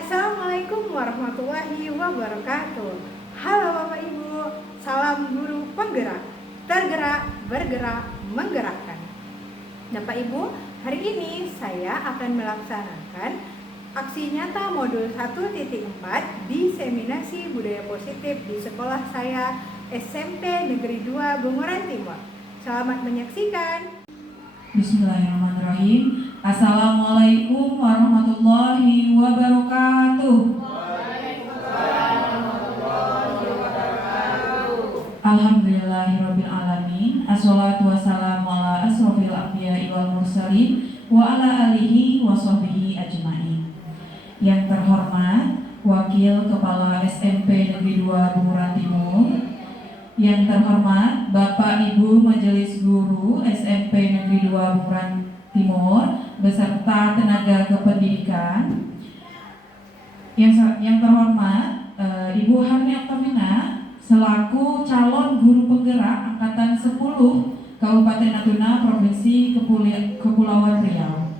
Assalamualaikum warahmatullahi wabarakatuh. Halo Bapak Ibu, salam guru penggerak, tergerak, bergerak, menggerakkan. Bapak Ibu, hari ini saya akan melaksanakan aksi nyata modul 1.4 diseminasi budaya positif di sekolah saya SMP Negeri 2 Bunguran Timur. Selamat menyaksikan. Bismillahirrahmanirrahim. Assalamualaikum warahmatullahi wabarakatuh. Alhamdulillahirabbil alamin. Assalatu wassalamu ala asrofil anbiya'i wal mursalin wa ala alihi wa sahbihi ajmain. Yang terhormat Wakil Kepala SMP Negeri 2 Bunguran Timur, yang terhormat Bapak Ibu Majelis Guru SMP Negeri 2 Bunguran Timur beserta tenaga kependidikan, yang terhormat Ibu Harni Oktavina selaku calon guru penggerak angkatan 10 Kabupaten Natuna Provinsi Kepulauan Riau.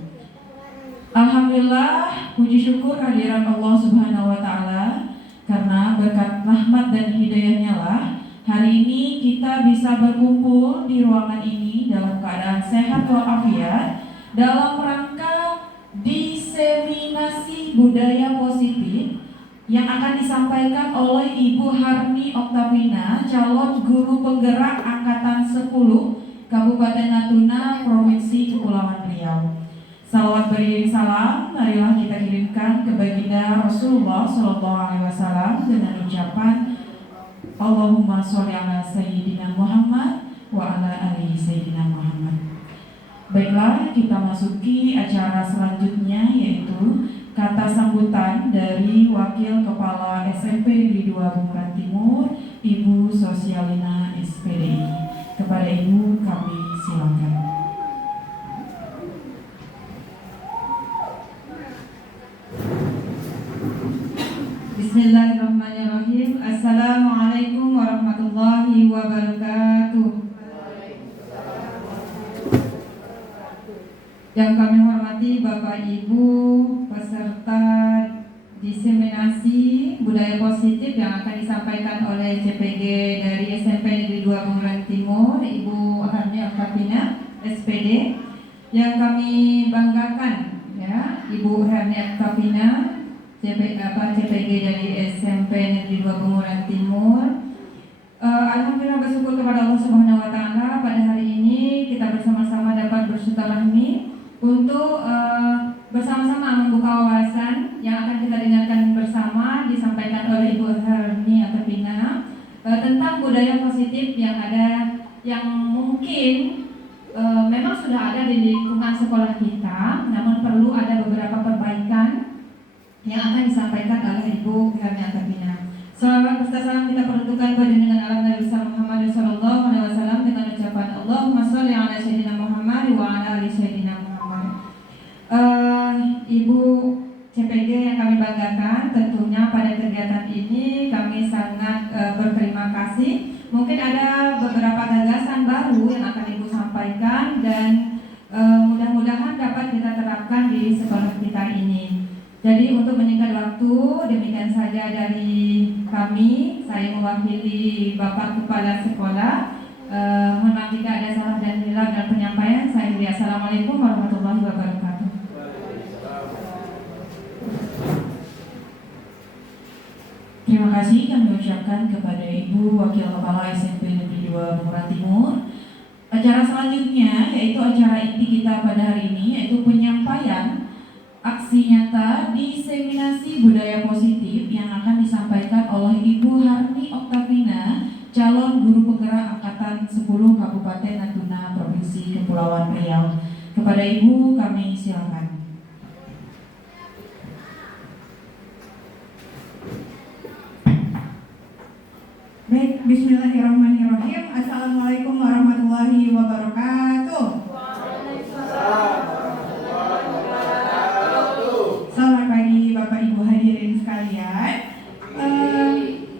Alhamdulillah, puji syukur hadirat Allah Subhanahu wa taala, karena berkat rahmat dan hidayahnya lah hari ini kita bisa berkumpul di ruangan ini dalam keadaan sehat walafiat dalam rangka diseminasi budaya positif yang akan disampaikan oleh Ibu Harni Oktavina, calon guru penggerak angkatan 10 Kabupaten Natuna Provinsi Kepulauan Riau. Salawat beriring salam, marilah kita kirimkan ke baginda Rasulullah SAW dengan ucapan Allahumma sholli ala Sayyidina Muhammad wa ala ali Sayyidina Muhammad. Baiklah, kita masuki acara selanjutnya, yaitu kata sambutan dari Wakil Kepala SMP Negeri 2 Bunguran Timur, Ibu Sosialina SPDI. Kepada Ibu kami silakan. Bismillahirrahmanirrahim. Assalamualaikum warahmatullahi wabarakatuh. Yang kami hormati Bapak Ibu peserta diseminasi budaya positif yang akan disampaikan oleh CPG dari SMP Negeri 2 Bunguran Timur, Ibu Harni Oktavina SPD. Yang kami banggakan, ya, Ibu Harni Oktavina CPG dari SMP Negeri 2 Bunguran Timur. Alhamdulillah, bersyukur kepada Allah Subhanahu wa taala, pada hari ini kita bersama-sama dapat bersilaturahmi untuk bersama-sama membuka wawasan yang akan kita dengarkan bersama disampaikan oleh Ibu Harni Oktavina tentang budaya positif yang ada, yang mungkin memang sudah ada di lingkungan sekolah kita, namun perlu ada beberapa perbaikan yang akan disampaikan oleh Ibu Harni Oktavina. Salawat serta salam kita peruntukkan pada dengan alam Nabi Muhammad sallallahu alaihi wasallam dengan ucapan Allahumma sholli ala Sayyidina Muhammad wa ala ali Sayyidina Muhammad. Ibu CPG yang kami banggakan, tentunya pada kegiatan ini kami sangat berterima kasih. Mungkin ada beberapa gagasan baru yang akan Ibu sampaikan dan mudah-mudahan dapat kita terapkan di sekolah kita ini. Jadi untuk menyingkat waktu, demikian saja dari kami. Saya mewakili Bapak Kepala Sekolah. Mohon maaf jika ada salah dan hilang dalam penyampaian. Saya beri assalamualaikum warahmatullahi wabarakatuh. Terima kasih kami ucapkan kepada Ibu Wakil Kepala SMP Negeri 2 Bunguran Timur. Acara selanjutnya yaitu acara inti kita pada hari ini, yaitu penyampaian aksi nyata diseminasi budaya positif yang akan disampaikan oleh Ibu Harni Oktavina, calon guru penggerak angkatan 10 Kabupaten Natuna Provinsi Kepulauan Riau. Kepada Ibu kami silakan. Baik, bismillahirrahmanirrahim. Assalamualaikum warahmatullahi wabarakatuh. Selamat pagi Bapak Ibu hadirin sekalian.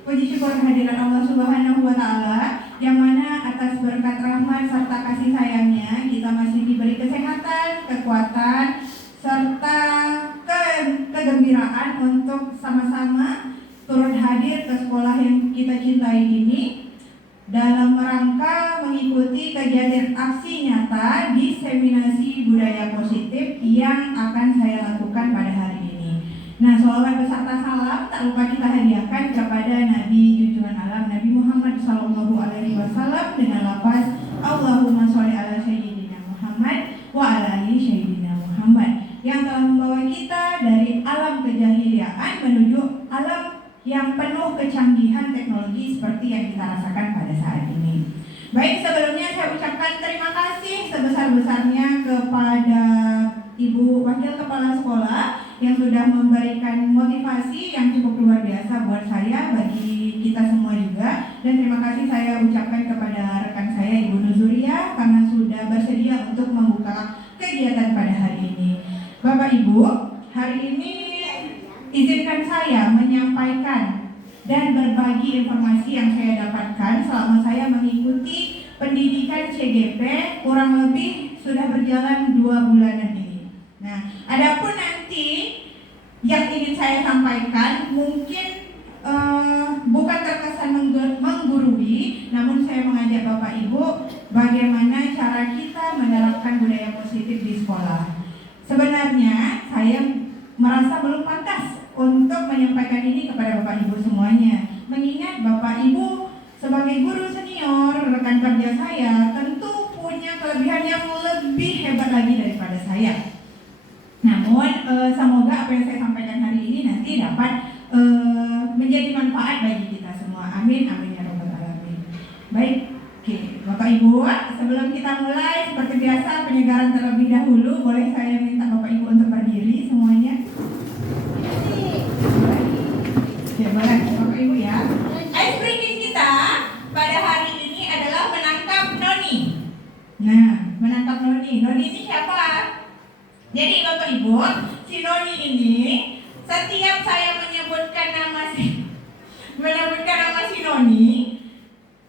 Puji syukur kehadiran Allah Subhanahu wa taala, yang mana atas berkat rahmat serta kasih sayangnya kita masih diberi kesehatan, kekuatan serta kegembiraan untuk aksi nyata diseminasi budaya positif yang akan saya lakukan pada hari ini. Nah, sholawat beserta salam tak lupa kita hadiahkan kepada Nabi junjungan alam Nabi Muhammad SAW dengan lafaz Allahumma sholli ala sayyidina Muhammad wa ala ali sayyidina Muhammad yang telah membawa kita dari alam kejahiliaan menuju alam yang penuh kecanggihan teknologi seperti yang kita rasakan pada saat ini. Baik, sebelumnya saya ucapkan terima kasih sebesar-besarnya kepada Ibu Wakil Kepala Sekolah yang sudah memberikan motivasi yang cukup luar biasa buat saya, bagi kita semua juga. Dan terima kasih saya ucapkan kepada rekan saya Ibu Nuzuria karena sudah bersedia untuk membuka kegiatan pada hari ini. Bapak Ibu, hari ini izinkan saya menyampaikan dan berbagi informasi yang saya dapatkan selama saya mengikuti pendidikan CGP kurang lebih sudah berjalan 2 bulanan ini. Nah, adapun nanti yang ingin saya sampaikan mungkin bukan terkesan menggurui, namun saya mengajak Bapak Ibu bagaimana cara kita menerapkan budaya positif di sekolah. Sebenarnya saya merasa belum pantas untuk menyampaikan ini kepada Bapak Ibu semuanya, mengingat Bapak Ibu sebagai guru senior, rekan kerja saya tentu punya kelebihan yang lebih hebat lagi daripada saya. Namun semoga apa yang saya sampaikan hari ini nanti dapat menjadi manfaat bagi kita semua. Amin, amin ya rabbal alamin. Baik, oke, Bapak Ibu, sebelum kita mulai seperti biasa penyegaran terlebih dahulu, boleh saya minta Bapak Ibu untuk berdiri semuanya. Ya, boleh Bapak Ibu ya. Ice breaking kita pada hari ini adalah menangkap noni. Nah, menangkap noni. Noni ini siapa? Jadi Bapak Ibu, si noni ini setiap saya menyebutkan nama si noni.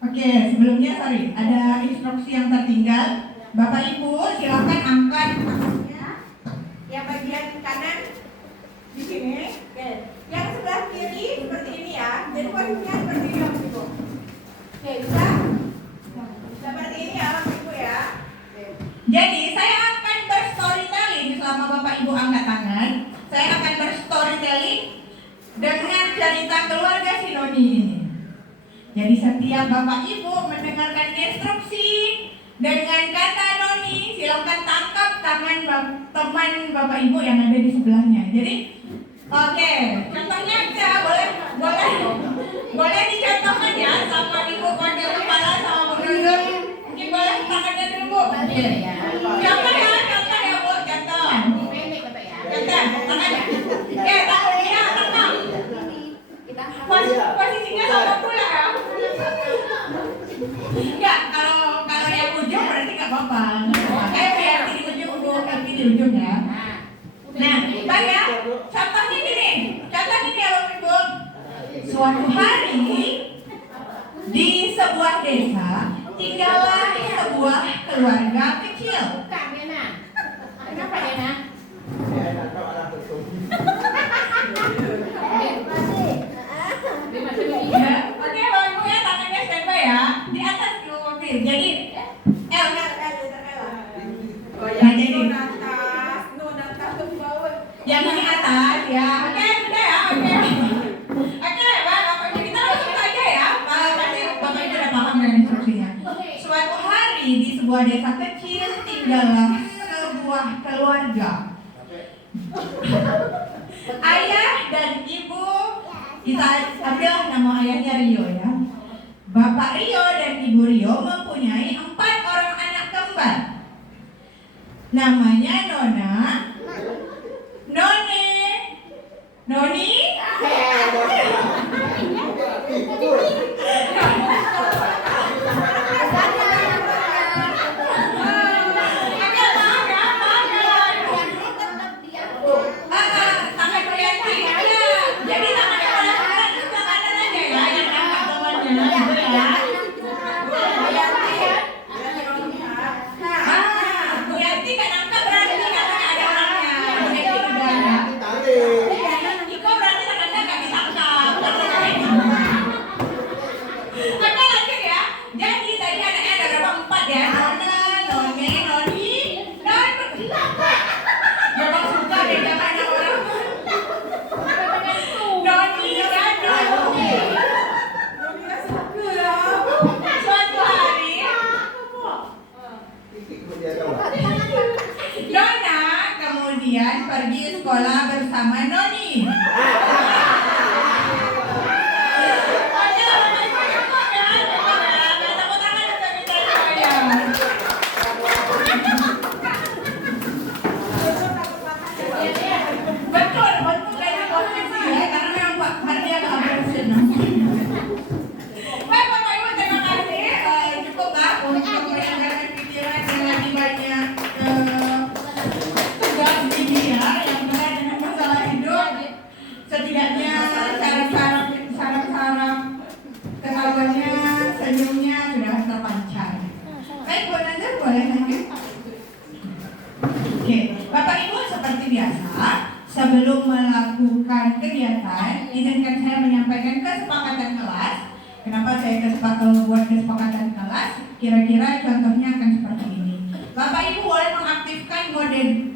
Oke, sebelumnya ada instruksi yang tertinggal. Bapak Ibu silakan angkat tangannya. Yang bagian kanan di sini. Oke. Yang sebelah kiri seperti ini ya. Jadi posisinya seperti ini Bapak Ibu. Oke, bisa? Seperti ini ya Bapak Ibu ya. Oke. Jadi saya akan berstorytelling selama Bapak Ibu angkat tangan. Saya akan berstorytelling dengan cerita keluarga si noni ini. Jadi setiap Bapak Ibu mendengarkan instruksi dengan kata noni, silakan tangkap tangan teman Bapak Ibu yang ada di sebelahnya. Jadi oke, contohnya aja boleh dicontohkan ya sama Ibu Wakil Kepala sama Bu Nurul. Mungkin boleh tangannya dulu Bu. Iya. Contoh ya Bu, contoh. Contoh, tangannya. Oke, tangannya tangkap. Posisinya sama pula ya. Enggak, kalau yang ujung berarti nggak apa-apa. Biar di ujung ya. Nah, Bang ya, contohnya gini ya Bapak Ibu. Suatu hari di sebuah desa tinggallah sebuah keluarga kecil. Kenapa ya nak? Oke Bapak Ibu ya, tangannya standby ya. Di atas dulu. Jadi L. Nah jadi yang ini atas ya. Oke, sudah ya. Oke, Bapak Ibu kita langsung saja ya. Pasti Bapak Ibu sudah paham dengan instruksinya. Suatu hari di sebuah desa kecil tinggallah sebuah keluarga. Ayah dan ibu, kita ambil nama ayahnya Rio ya. Bapak Rio dan Ibu Rio mempunyai 4 orang anak kembar. Namanya Nona, Noni. Tangan Priyanti. Jadi tangannya pada sebelah itu kanan aja ya, yang angkat temannya gitu ya. Priyanti kan angkat berarti karena ada Nona kemudian pergi sekolah bersama Noni. Betul dari posisi ya, karena memang Pak Hardi agak profesional. Baik Bapak Ibu, terima kasih. Cukup Pak untuk menyadarkan pikiran yang lagi banyak tugas ini ya, yang berat dengan masalah hidup. Setidaknya saraf-saraf ketawanya, senyumnya sudah terpancar. Baik Bu Nazar, boleh lanjut? Oke, Bapak Ibu seperti biasa, sebelum melakukan kegiatan, izinkan saya menyampaikan kesepakatan kelas. Kenapa saya buat kesepakatan kelas? Kira-kira contohnya akan seperti ini. Bapak Ibu boleh mengaktifkan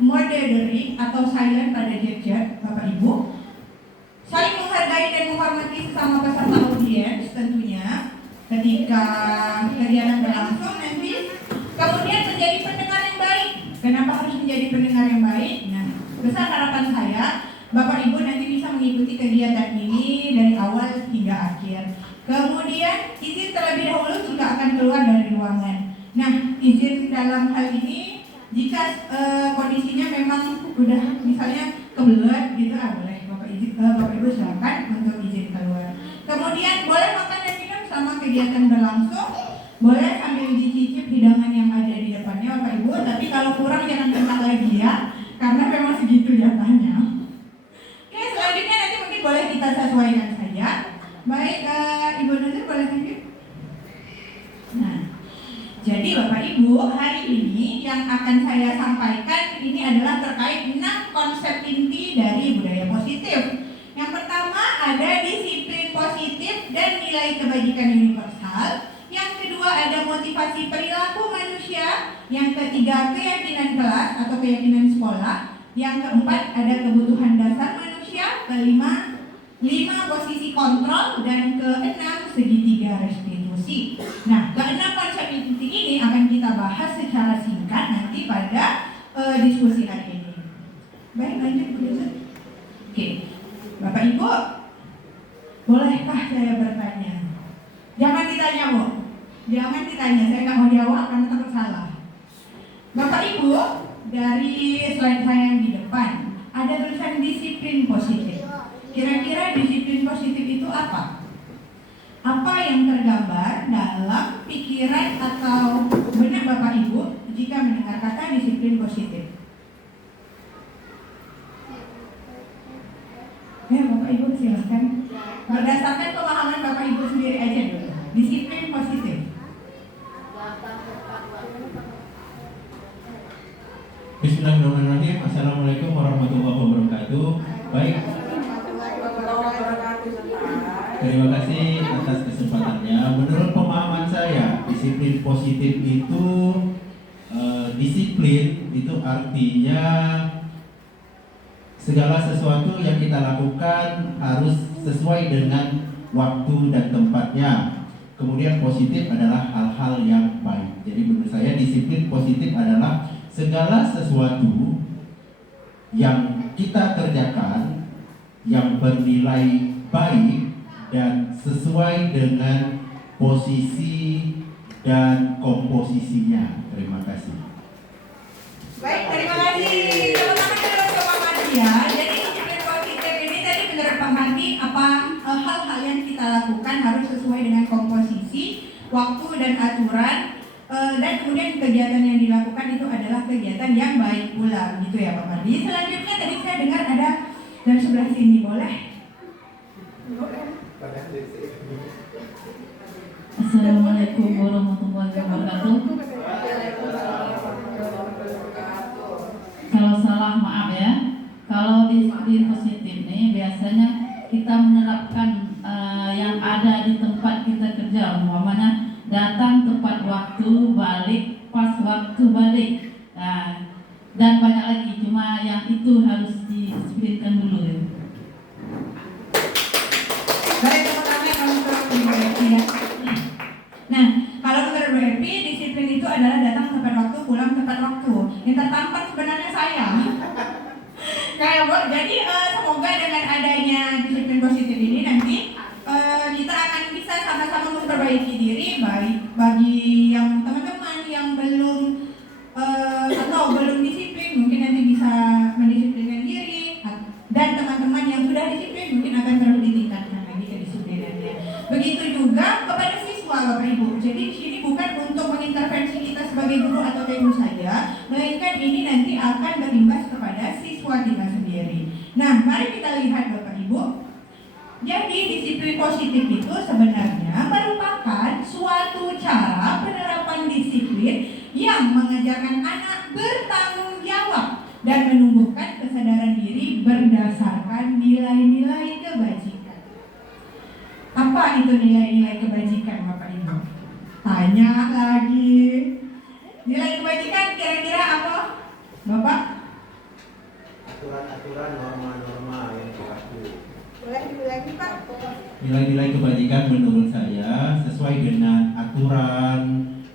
mode daring atau silent pada gadget Bapak Ibu. Saling menghargai dan menghormati sesama peserta audiens tentunya ketika kegiatan berlangsung nanti. Kemudian menjadi pendengar yang baik. Kenapa harus menjadi pendengar yang baik? Nah, besar harapan saya Bapak Ibu nanti bisa mengikuti kegiatan ini dari awal hingga akhir. Kemudian izin terlebih dahulu jika akan keluar dari ruangan. Nah, izin dalam hal ini jika kondisinya memang udah misalnya kebelet gitu, boleh Bapak Ibu silakan untuk izin keluar. Kemudian boleh makan dan minum sama kegiatan berlangsung. Boleh sambil dicicip hidangan yang ada di depannya Bapak Ibu, tapi kalau kurang jangan minta lagi ya, karena memang segitu jatahnya. Oke, selanjutnya nanti mungkin boleh kita sesuaikan saja. Baik, Ibu Nazar boleh lanjut? Nah, jadi Bapak Ibu, hari ini yang akan saya sampaikan ini adalah terkait 6 konsep inti dari budaya positif. Yang pertama ada disiplin positif dan nilai kebajikan universal. Yang kedua ada motivasi perilaku manusia. Yang ketiga keyakinan kelas atau keyakinan sekolah. Yang keempat ada kebutuhan dasar manusia. Kelima 5 posisi kontrol. Dan keenam segitiga restitusi. Nah, keenam konsep inti ini akan kita bahas secara singkat nanti pada diskusi hari ini. Baik, lanjut Bu Yusuf. Oke, Bapak Ibu, bolehkah saya bertanya? Jangan ditanya Bu, jangan ditanya, saya nggak mau jawab karena takut salah. Bapak Ibu, dari slide saya yang di depan ada tulisan disiplin positif. Kira-kira disiplin positif itu apa? Apa yang tergambar dalam pikiran atau benak Bapak Ibu jika mendengar kata disiplin positif? Ya Bapak Ibu silahkan. Berdasarkan pemahaman Bapak Ibu sendiri aja dulu. Disiplin positif. Bismillahirrahmanirrahim. Assalamualaikum warahmatullahi wabarakatuh. Baik, terima kasih atas kesempatannya. Menurut pemahaman saya, disiplin positif itu disiplin itu artinya segala sesuatu yang kita lakukan harus sesuai dengan waktu dan tempatnya. Kemudian positif adalah hal-hal yang baik. Jadi menurut saya disiplin positif adalah segala sesuatu yang kita kerjakan yang bernilai baik dan sesuai dengan posisi dan komposisinya. Terima kasih. Baik, terima kasih. Teman-teman terus pemahaman ya. Jadi disiplin positif ini tadi menurut Pak Hardi apa hal-hal yang kita lakukan harus sesuai dengan komposisi, waktu dan aturan. Dan kemudian kegiatan yang dilakukan itu adalah kegiatan yang baik pula, gitu ya Pak Mardi. Selanjutnya tadi saya dengar ada dari sebelah sini, boleh? Assalamualaikum warahmatullahi wabarakatuh. Kalau salah maaf ya. Kalau disiplin positif nih biasanya kita menerapkan yang ada di tempat kita kerja, umpamanya datang tepat waktu, balik pas waktu balik. Nah, dan banyak lagi, cuma yang itu harus disiplinkan dulu ya. Baik, teman-teman untuk BRP ya. Nah, kalau menurut BRP disiplin itu adalah datang tepat waktu, pulang tepat tertampar sebenarnya saya. Nah, ya, Bu, jadi semoga dengan adanya disiplin positif ini nanti kita akan bisa sama-sama memperbaiki diri, baik bagi yang teman-teman yang belum atau belum disiplin mungkin nanti bisa mendisiplinkan diri, dan teman-teman yang sudah disiplin mungkin akan terus ditingkatkan lagi kedisiplinannya. Begitu juga kepada siswa, Bapak Ibu. Jadi di sini bukan untuk mengintervensi kita sebagai guru atau TU saja, melainkan ini nanti akan berimbas kepada siswa kita sendiri. Nah, mari kita lihat Bapak Ibu. Jadi disiplin positif itu sebenarnya merupakan suatu cara penerapan disiplin yang mengajarkan anak bertanggung jawab dan menumbuhkan kesadaran diri berdasarkan nilai-nilai kebajikan. Apa itu nilai-nilai kebajikan, Bapak Ibu? Tanya lagi. Nilai kebajikan kira-kira apa, Bapak? Aturan-aturan, norma-norma yang berlaku. Boleh diulangi, Pak? Nilai-nilai kebajikan menurut saya sesuai dengan aturan,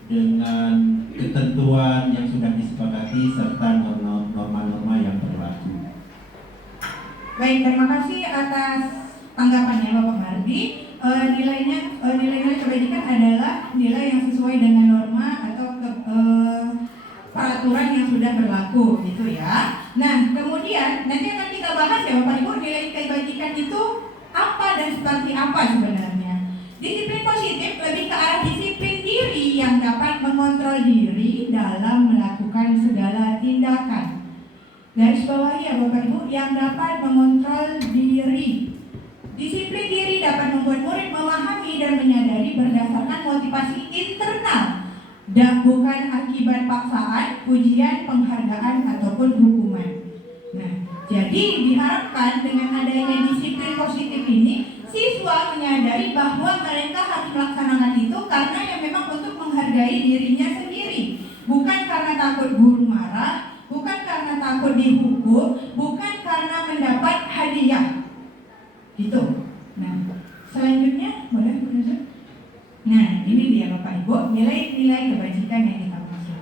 dengan ketentuan yang sudah disepakati serta norma-norma yang berlaku. Baik, terima kasih atas tanggapannya Bapak Mardi. Nilai-nilai kebajikan adalah nilai yang sesuai dengan norma atau peraturan yang sudah berlaku, gitu ya. Nah, kemudian nanti akan kita bahas ya Bapak Ibu, nilai kebajikan itu apa dan seperti apa sebenarnya. Disiplin positif lebih ke arah disiplin diri yang dapat mengontrol diri dalam melakukan segala tindakan. Garis bawah ya Bapak Ibu, yang dapat mengontrol diri. Disiplin diri dapat membuat murid memahami dan menyadari berdasarkan motivasi internal dan bukan akibat paksaan, ujian, penghargaan, ataupun hukuman. Nah, jadi diharapkan dengan adanya disiplin positif ini, siswa menyadari bahwa mereka harus melaksanakan itu karena yang memang untuk menghargai dirinya sendiri, bukan karena takut guru marah, bukan karena takut dihukum, bukan karena mendapat hadiah. Gitu. Nah, selanjutnya boleh menunjuk. Nah, ini dia Bapak Ibu, nilai-nilai kebajikan yang kita maksud.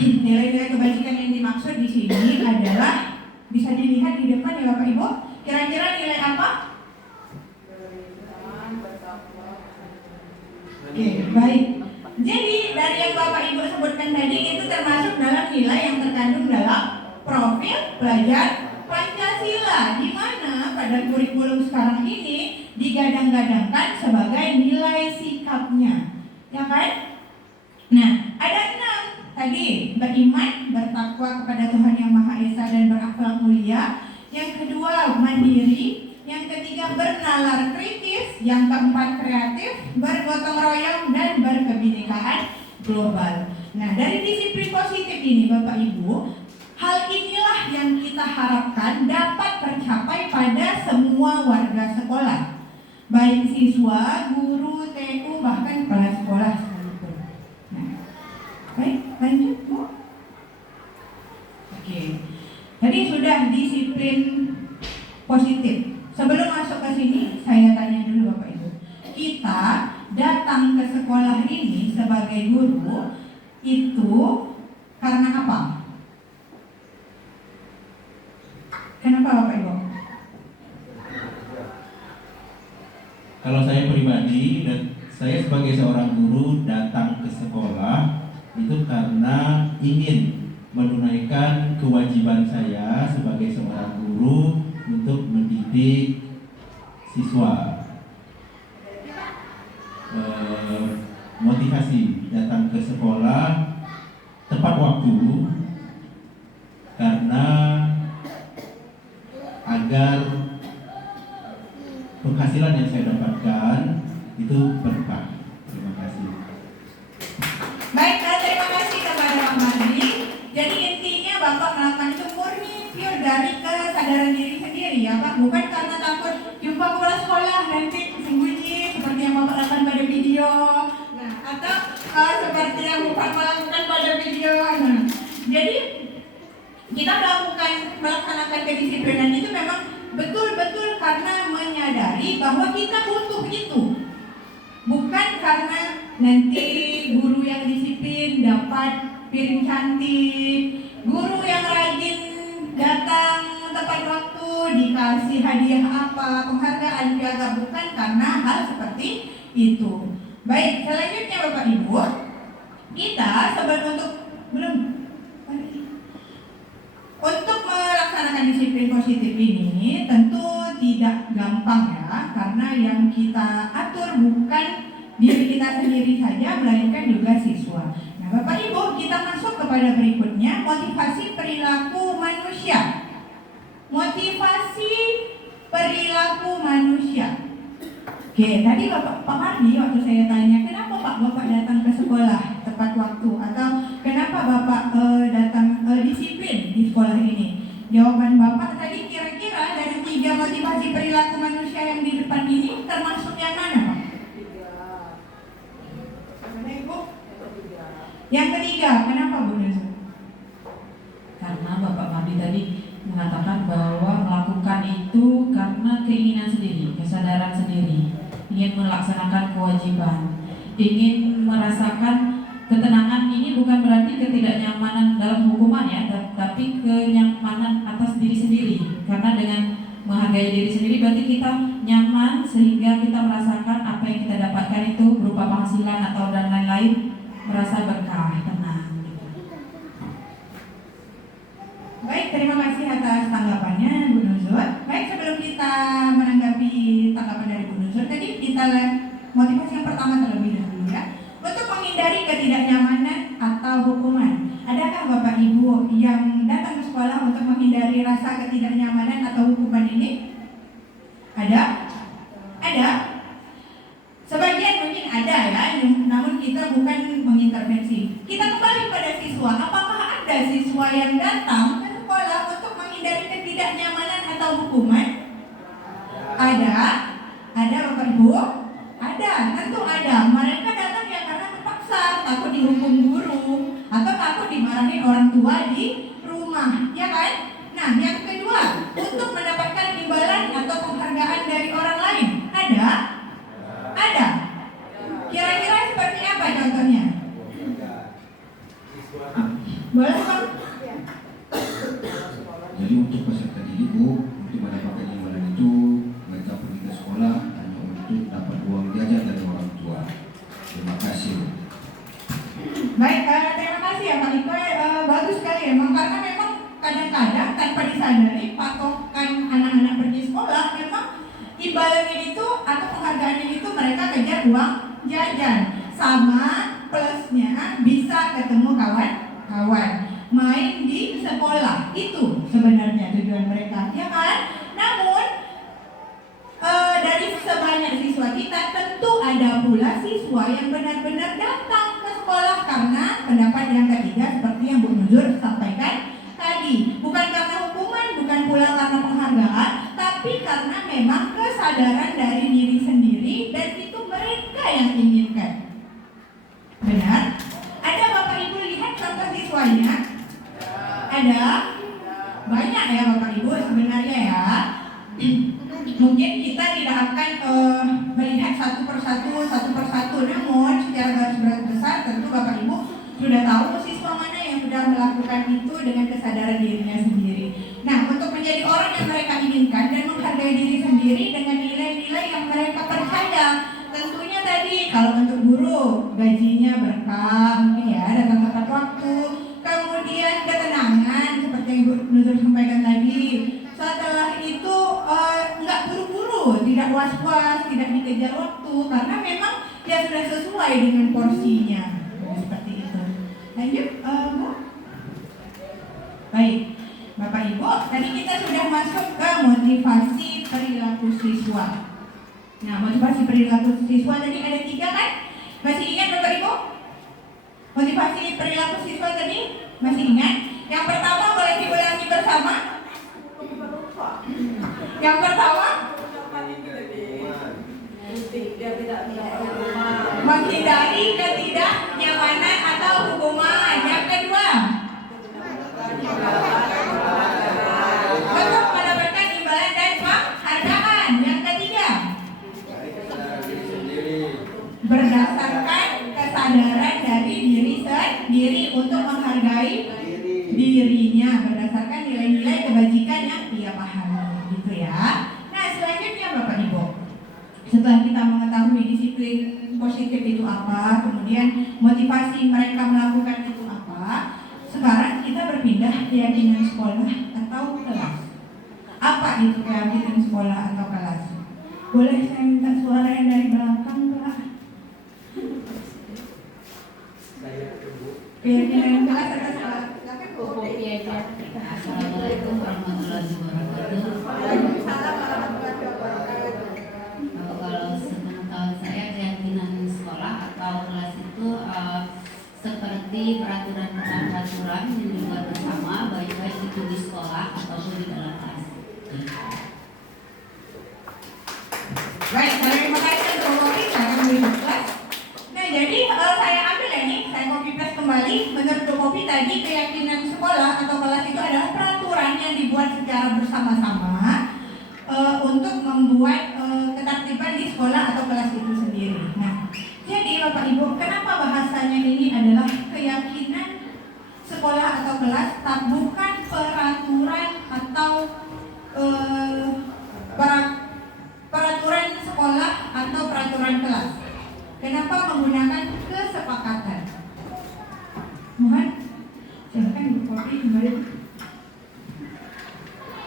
Nilai-nilai kebajikan yang dimaksud di sini adalah bisa dilihat di depan ya Bapak Ibu. Kira-kira nilai apa? Oke, baik. Jadi dari yang Bapak Ibu sebutkan tadi itu termasuk dalam nilai yang terkandung dalam profil pelajar Pancasila, di mana pada kurikulum sekarang ini digadang-gadangkan sebagai nilai sikapnya, ya kan? Nah, ada 6 tadi: beriman, bertakwa kepada Tuhan Yang Maha Esa dan berakhlak mulia. Yang kedua, mandiri. Yang ketiga, bernalar kritis. Yang keempat, kreatif, bergotong royong, dan berkebinekaan global. Nah, dari disiplin positif ini Bapak Ibu, hal inilah yang kita harapkan dapat tercapai pada semua warga sekolah, baik siswa, guru, TU, bahkan kepala sekolah sekalipun. Nah, baik, lanjut Bu. Oke, tadi sudah disiplin positif. Sebelum masuk ke sini, saya tanya dulu Bapak Ibu. Kita datang ke sekolah ini sebagai guru itu karena apa? Kenapa Bapak Ibu? Kalau saya pribadi dan saya sebagai seorang guru datang ke sekolah itu karena ingin menunaikan kewajiban saya sebagai seorang guru untuk mendidik siswa. Motivasi datang ke sekolah tepat waktu karena agar penghasilan yang saya dapatkan itu berkah. Terima kasih. Baik, terima kasih kepada Pak Mardi. Jadi intinya Bapak melakukan itu murni pure dari kesadaran diri sendiri ya Pak, bukan karena takut jumpa kepala sekolah nanti sembunyi seperti yang Bapak lakukan pada video. Nah, atau seperti yang Bapak lakukan pada video. Nah, jadi kita melaksanakan kedisiplinan itu memang betul-betul karena menyadari bahwa kita butuh itu, bukan karena nanti guru yang disiplin dapat piring cantik, guru yang rajin datang tepat waktu, dikasih hadiah apa, penghargaan piagam, bukan karena hal seperti itu. Baik, selanjutnya Bapak Ibu, kita untuk melaksanakan disiplin positif ini tentu tidak gampang ya, karena yang kita atur bukan diri kita sendiri saja, melainkan juga siswa. Nah Bapak Ibu, kita masuk kepada berikutnya, motivasi perilaku manusia. Motivasi perilaku manusia. Oke, tadi Pak Mardi waktu saya tanya, kenapa Pak Bapak datang ke sekolah tepat waktu, atau kenapa Bapak datang disiplin di sekolah ini? Jawaban Bapak tadi kira-kira dari 3 motivasi perilaku manusia yang di depan ini termasuk yang mana Pak? Yang ketiga, kenapa Bu Nusa? Karena Bapak Mardi tadi mengatakan bahwa melakukan itu karena keinginan sendiri, kesadaran sendiri, ingin melaksanakan kewajiban, ingin merasakan ketenangan. Ini bukan berarti ketidaknyamanan dalam hukuman ya, tapi kenyamanan atas diri sendiri. Karena dengan menghargai diri sendiri berarti kita nyaman, sehingga kita merasakan apa yang kita dapatkan itu berupa penghasilan atau dan lain-lain, merasa berkah, tenang. Baik, terima kasih atas tanggapannya Bu Nuzur. Baik, sebelum kita menanggapi tanggapan dari Bu Nuzur, tadi kita lihat motivasi yang pertama terlebih dahulu ya. Untuk menghindari ketidaknyamanan atau hukuman. Adakah Bapak Ibu yang datang ke sekolah untuk menghindari rasa ketidaknyamanan atau hukuman ini? Ada? Ada? Sebagian mungkin ada ya, namun kita bukan mengintervensi. Kita kembali pada siswa. Apakah ada siswa yang datang ke sekolah untuk menghindari ketidaknyamanan atau hukuman? Ada? Ada Bapak Ibu? Ada, tentu ada. Mereka datang ya karena terpaksa, takut dihukum guru, atau takut dimarahin orang tua di rumah, ya kan? Nah, yang kedua, untuk mendapatkan imbalan atau penghargaan dari orang lain. Ada? Ada. Kira-kira seperti apa contohnya? Boleh Pak? Jadi untuk peserta didik Bu, untuk mendapatkan imbalan itu mereka pergi ke sekolah hanya untuk dapat uang jajan dari orang tua. Terima kasih. Baik, terima kasih ya Pak Iko. Bagus sekali memang, karena memang kadang-kadang tanpa disadari patokan anak-anak pergi sekolah memang imbalannya itu atau penghargaannya itu mereka kejar uang jajan, sama plusnya bisa ketemu kawan-kawan, main di sekolah. Itu sebenarnya tujuan mereka, ya kan? Namun dari sebanyak siswa kita tentu ada pula siswa yang benar-benar datang ke sekolah karena pendapat yang ketiga seperti yang Bu Nuzur sampaikan tadi, bukan karena hukuman, bukan pula karena penghargaan, tapi karena memang kesadaran dari diri sendiri dan itu mereka yang inginkan. Benar? Ada Bapak Ibu lihat contoh siswanya? Ada? Banyak ya Bapak Ibu sebenarnya ya. Mungkin kita tidak akan melihat satu persatu, namun secara garis besar tentu Bapak Ibu sudah tahu siswa mana yang sudah melakukan itu dengan kesadaran dirinya sendiri. Nah, untuk menjadi orang yang mereka inginkan dan menghargai diri sendiri dengan nilai-nilai yang mereka percaya, tentunya tadi kalau untuk guru gajinya berkah, mungkin ya datang tepat waktu, kemudian ketenangan seperti yang Ibu Nuzur sampaikan tadi. Setelah itu nggak buru-buru, tidak was-was, tidak dikejar waktu, karena memang ya sudah sesuai dengan porsinya. Seperti itu. Lanjut, Bu. Baik, Bapak Ibu, tadi kita sudah masuk ke motivasi perilaku siswa. Nah, motivasi perilaku siswa tadi ada 3 kan? Masih ingat Bapak Ibu? Motivasi perilaku siswa tadi masih ingat? Yang pertama boleh diulangi bersama? Yang pertama? Menghindari ketidaknyamanan atau hukuman. Yang kedua? Untuk mendapatkan imbalan dan penghargaan. Yang ketiga? Berdasarkan kesadaran dari diri sendiri untuk menghargai tentunya berdasarkan nilai-nilai kebajikan yang ia pahami, gitu ya. Nah, selanjutnya Bapak Ibu, setelah kita mengetahui disiplin positif itu apa, kemudian motivasi mereka melakukan itu apa, sekarang kita berpindah keyakinan sekolah atau kelas. Apa itu keyakinan sekolah atau kelas? Boleh saya minta suara yang dari belakang, Pak? Keyakinan kelas atau sekolah? Assalamualaikum warahmatullahi wabarakatuh. Waalaikumsalam warahmatullahi wabarakatuh. Kalau sepengetahuan saya keyakinan sekolah atau kelas itu seperti peraturan-peraturan yang dibuat bersama, baik-baik itu di sekolah ataupun di dalam kelas. Baik, terima kasih untuk kopi, saya ambil kelas. Nah, jadi saya ambil ini, saya copy paste kembali. Menurut kopi tadi, keyakinan sekolah atau kelas itu adalah peraturan yang dibuat secara bersama-sama untuk membuat ketertiban di sekolah atau kelas itu sendiri. Nah, jadi Bapak Ibu, kenapa bahasanya ini adalah keyakinan sekolah atau kelas, bukan peraturan atau peraturan sekolah atau peraturan kelas? Kenapa menggunakan kesepakatan? Mohon silakan Ibu Kopi kembali.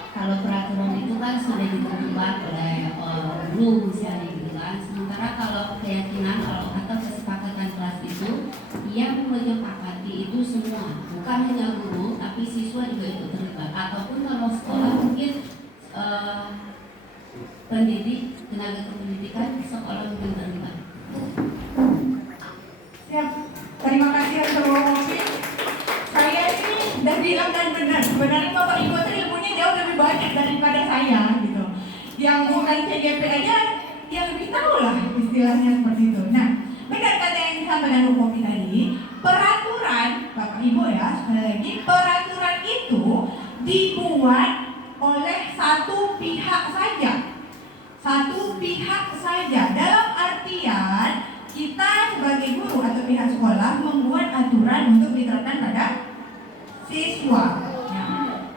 Kalau peraturan itu kan sudah ditentukan oleh guru misalnya gitu kan. Sementara kalau keyakinan atau kesepakatan kelas itu yang menyepakati itu semua, bukan hanya guru tapi siswa juga ikut terlibat. Ataupun kalau sekolah mungkin pendidik, tenaga kependidikan sekolah mungkin terlibat. Siap. Terima kasih untuk Kopi. Saya ini sudah bilang dan benar. Sebenarnya Bapak Ibu itu ilmunya jauh lebih banyak daripada saya gitu. Yang bukan CGP aja yang lebih tahu lah istilahnya seperti itu. Nah, benar kata yang disampaikan Bu Kopi tadi, peraturan Bapak Ibu ya, sekali lagi peraturan itu dibuat oleh satu pihak saja. Satu pihak saja. Dalam artian kita sebagai guru atau pihak sekolah membuat aturan untuk diterapkan pada siswa. Nah,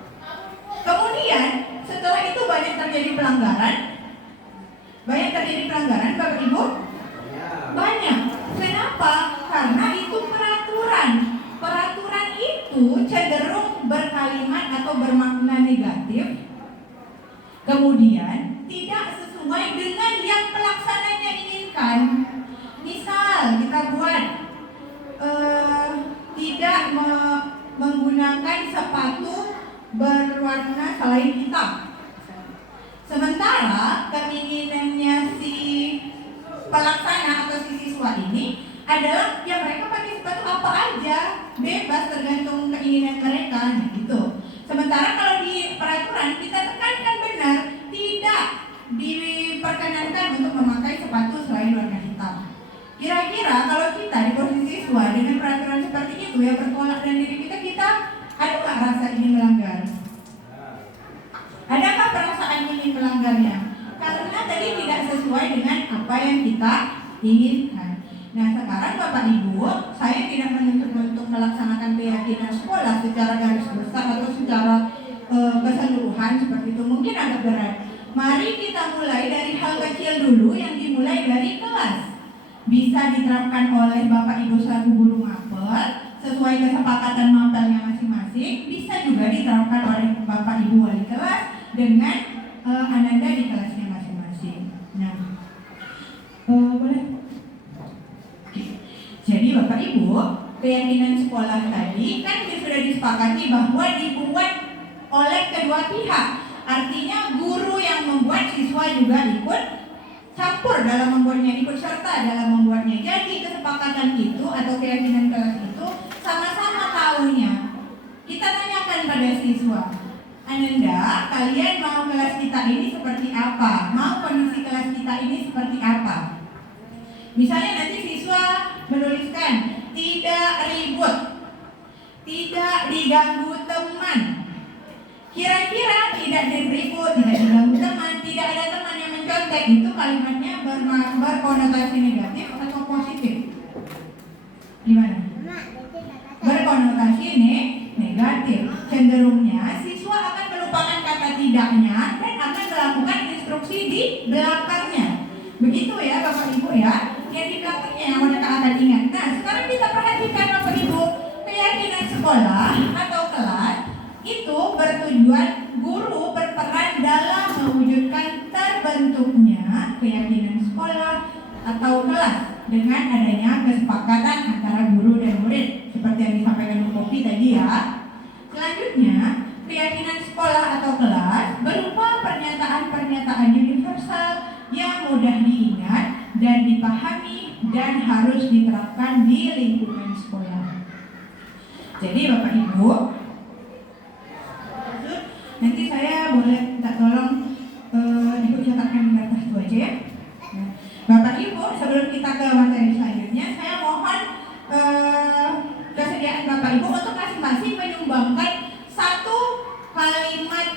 kemudian setelah itu banyak terjadi pelanggaran. Banyak terjadi pelanggaran, Bapak Ibu? Banyak. Kenapa? Karena itu peraturan. Peraturan itu cenderung berkalimat atau bermakna negatif. Kemudian tidak sesuai dengan yang pelaksananya inginkan. Misal kita buat tidak menggunakan sepatu berwarna selain hitam. Sementara keinginannya si pelaksana atau si siswa ini adalah ya mereka pakai sepatu apa aja, bebas tergantung keinginan mereka, nah gitu. Sementara kalau di peraturan kita tekankan benar, tidak diperkenankan untuk memakai sepatu selain warna hitam. Kira-kira kalau kita di posisi siswa dengan peraturan seperti itu ya bertolak dengan diri kita ada nggak rasa ingin melanggar? Adakah perasaan ingin melanggarnya? Karena tadi tidak sesuai dengan apa yang kita inginkan. Nah sekarang Bapak Ibu, saya tidak menuntut untuk melaksanakan keyakinan sekolah secara garis besar atau secara keseluruhan seperti itu, mungkin agak berat. Mari kita mulai dari hal kecil dulu yang dimulai dari kelas. Bisa diterapkan oleh Bapak Ibu selaku guru mapel sesuai kesepakatan mapelnya masing-masing. Bisa juga diterapkan oleh Bapak Ibu wali kelas dengan ananda di kelasnya masing-masing. Nah, boleh. Jadi Bapak Ibu, keyakinan sekolah tadi kan sudah disepakati bahwa dibuat oleh kedua pihak. Artinya guru yang membuat, siswa juga ikut campur dalam membuatnya, ikut serta dalam membuatnya. Jadi kesepakatan itu atau keyakinan kelas itu sama-sama tahunya. Kita tanyakan pada siswa, Ananda, kalian mau kelas kita ini seperti apa? Mau kondisi kelas kita ini seperti apa? Misalnya nanti siswa menuliskan tidak ribut, tidak diganggu teman. Kira-kira tidak diribut, tidak diganggu teman, tidak ada teman yang mencontek, itu kalimatnya berkonotasi negatif atau positif? Gimana? Berkonotasi negatif, cenderung yang mereka akan ingat. Nah, sekarang kita perhatikan Bapak Ibu, keyakinan sekolah atau kelas itu bertujuan guru berperan dalam mewujudkan terbentuknya keyakinan sekolah atau kelas dengan adanya kesepakatan antara guru dan murid seperti yang disampaikan Bu Popi tadi ya. Selanjutnya, keyakinan sekolah atau kelas berupa pernyataan-pernyataan universal yang mudah diingat dan dipahami dan harus diterapkan di lingkungan sekolah. Jadi Bapak Ibu, nanti saya boleh minta tolong Ibu catatkan di atas itu aja ya. Bapak Ibu, sebelum kita ke materi selanjutnya, saya mohon kesediaan Bapak Ibu untuk masing-masing menyumbangkan satu kalimat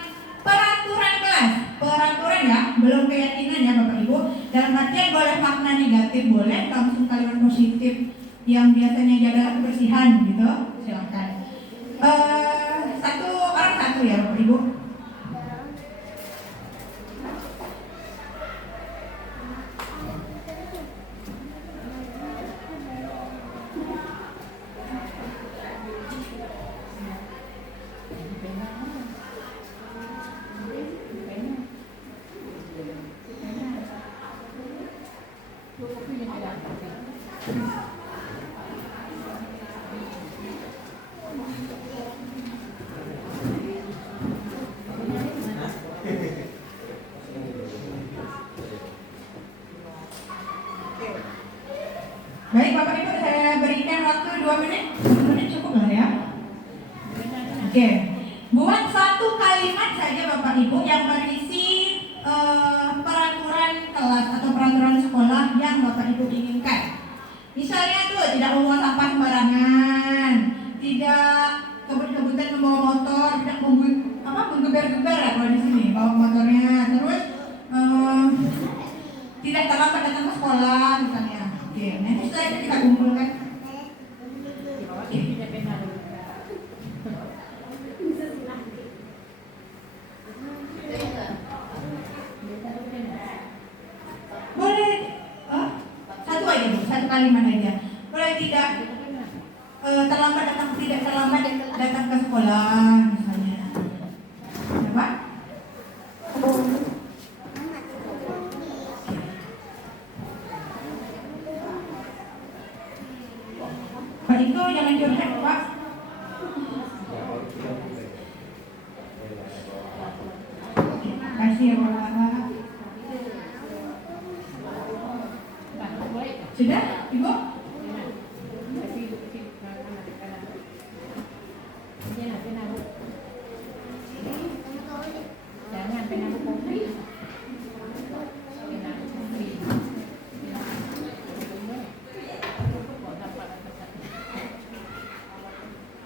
peraturan kelas. Peraturan ya, belum keyakinan ya Bapak Ibu. Dalam artian boleh makna negatif, boleh langsung kalimat positif yang biasanya jaga kebersihan gitu. Silakan. Satu orang satu ya Bapak Ibu. Baik Bapak Ibu, saya berikan waktu 2 menit. 1 menit cukup lah ya. Oke. Buat satu kalimat saja Bapak Ibu yang berisi peraturan kelas atau peraturan sekolah yang Bapak Ibu inginkan. Misalnya tuh tidak membuang sampah sembarangan, tidak kebut-kebutan membawa motor, tidak menggeber-geber ya kalau di sini bawa motornya, terus tidak terlambat datang ke sekolah misalnya. Oke, nanti setelah itu kita kumpulkan. Boleh satu aja Bu, satu kalimat aja. Boleh tidak tidak terlambat datang ke sekolah misalnya. Apa? Pak Iko jangan curhat Pak. Kasih ya Pak. Sudah Ibu? Jangan pena kopi.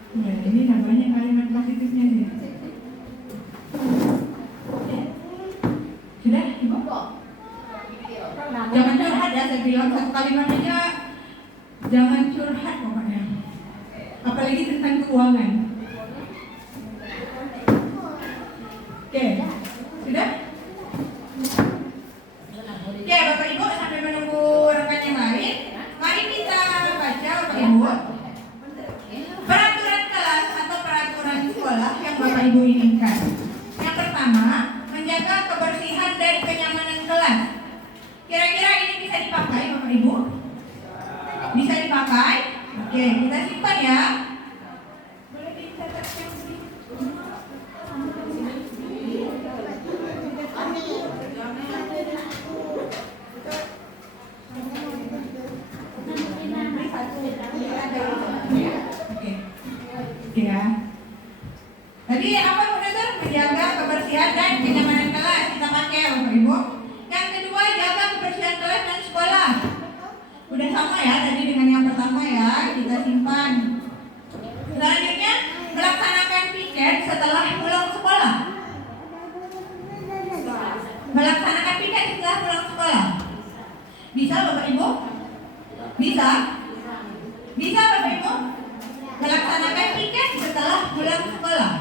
Nah, ini namanya kalimat positifnya sih. Sudah Ibu? Jangan curhat ya, saya bilang satu kalimat aja. Jangan curhat pokoknya. Apalagi tentang keuangan. Oke, sudah? Oke, Bapak Ibu sampai menunggu rekan yang lain. Mari kita baca Bapak Ibu. Peraturan kelas atau peraturan sekolah yang Bapak Ibu inginkan. Yang pertama, menjaga kebersihan dan kenyamanan kelas. Kira-kira ini bisa dipakai Bapak Ibu? Bisa dipakai? Oke, kita simpan ya. Boleh dicatat yang sini. Oke ya. Tadi apa Bu Nazar? Menjaga kebersihan dan kenyamanan kelas kita pakai Bapak Ibu. Yang kedua, jaga kebersihan kelas dan sekolah. Udah sama ya tadi dengan yang pertama ya, kita simpan. Selanjutnya, melaksanakan piket setelah pulang sekolah. Melaksanakan piket setelah pulang sekolah. Bisa Bapak Ibu? Bisa? Bisa Bapak Ibu? Melaksanakan piket setelah pulang sekolah.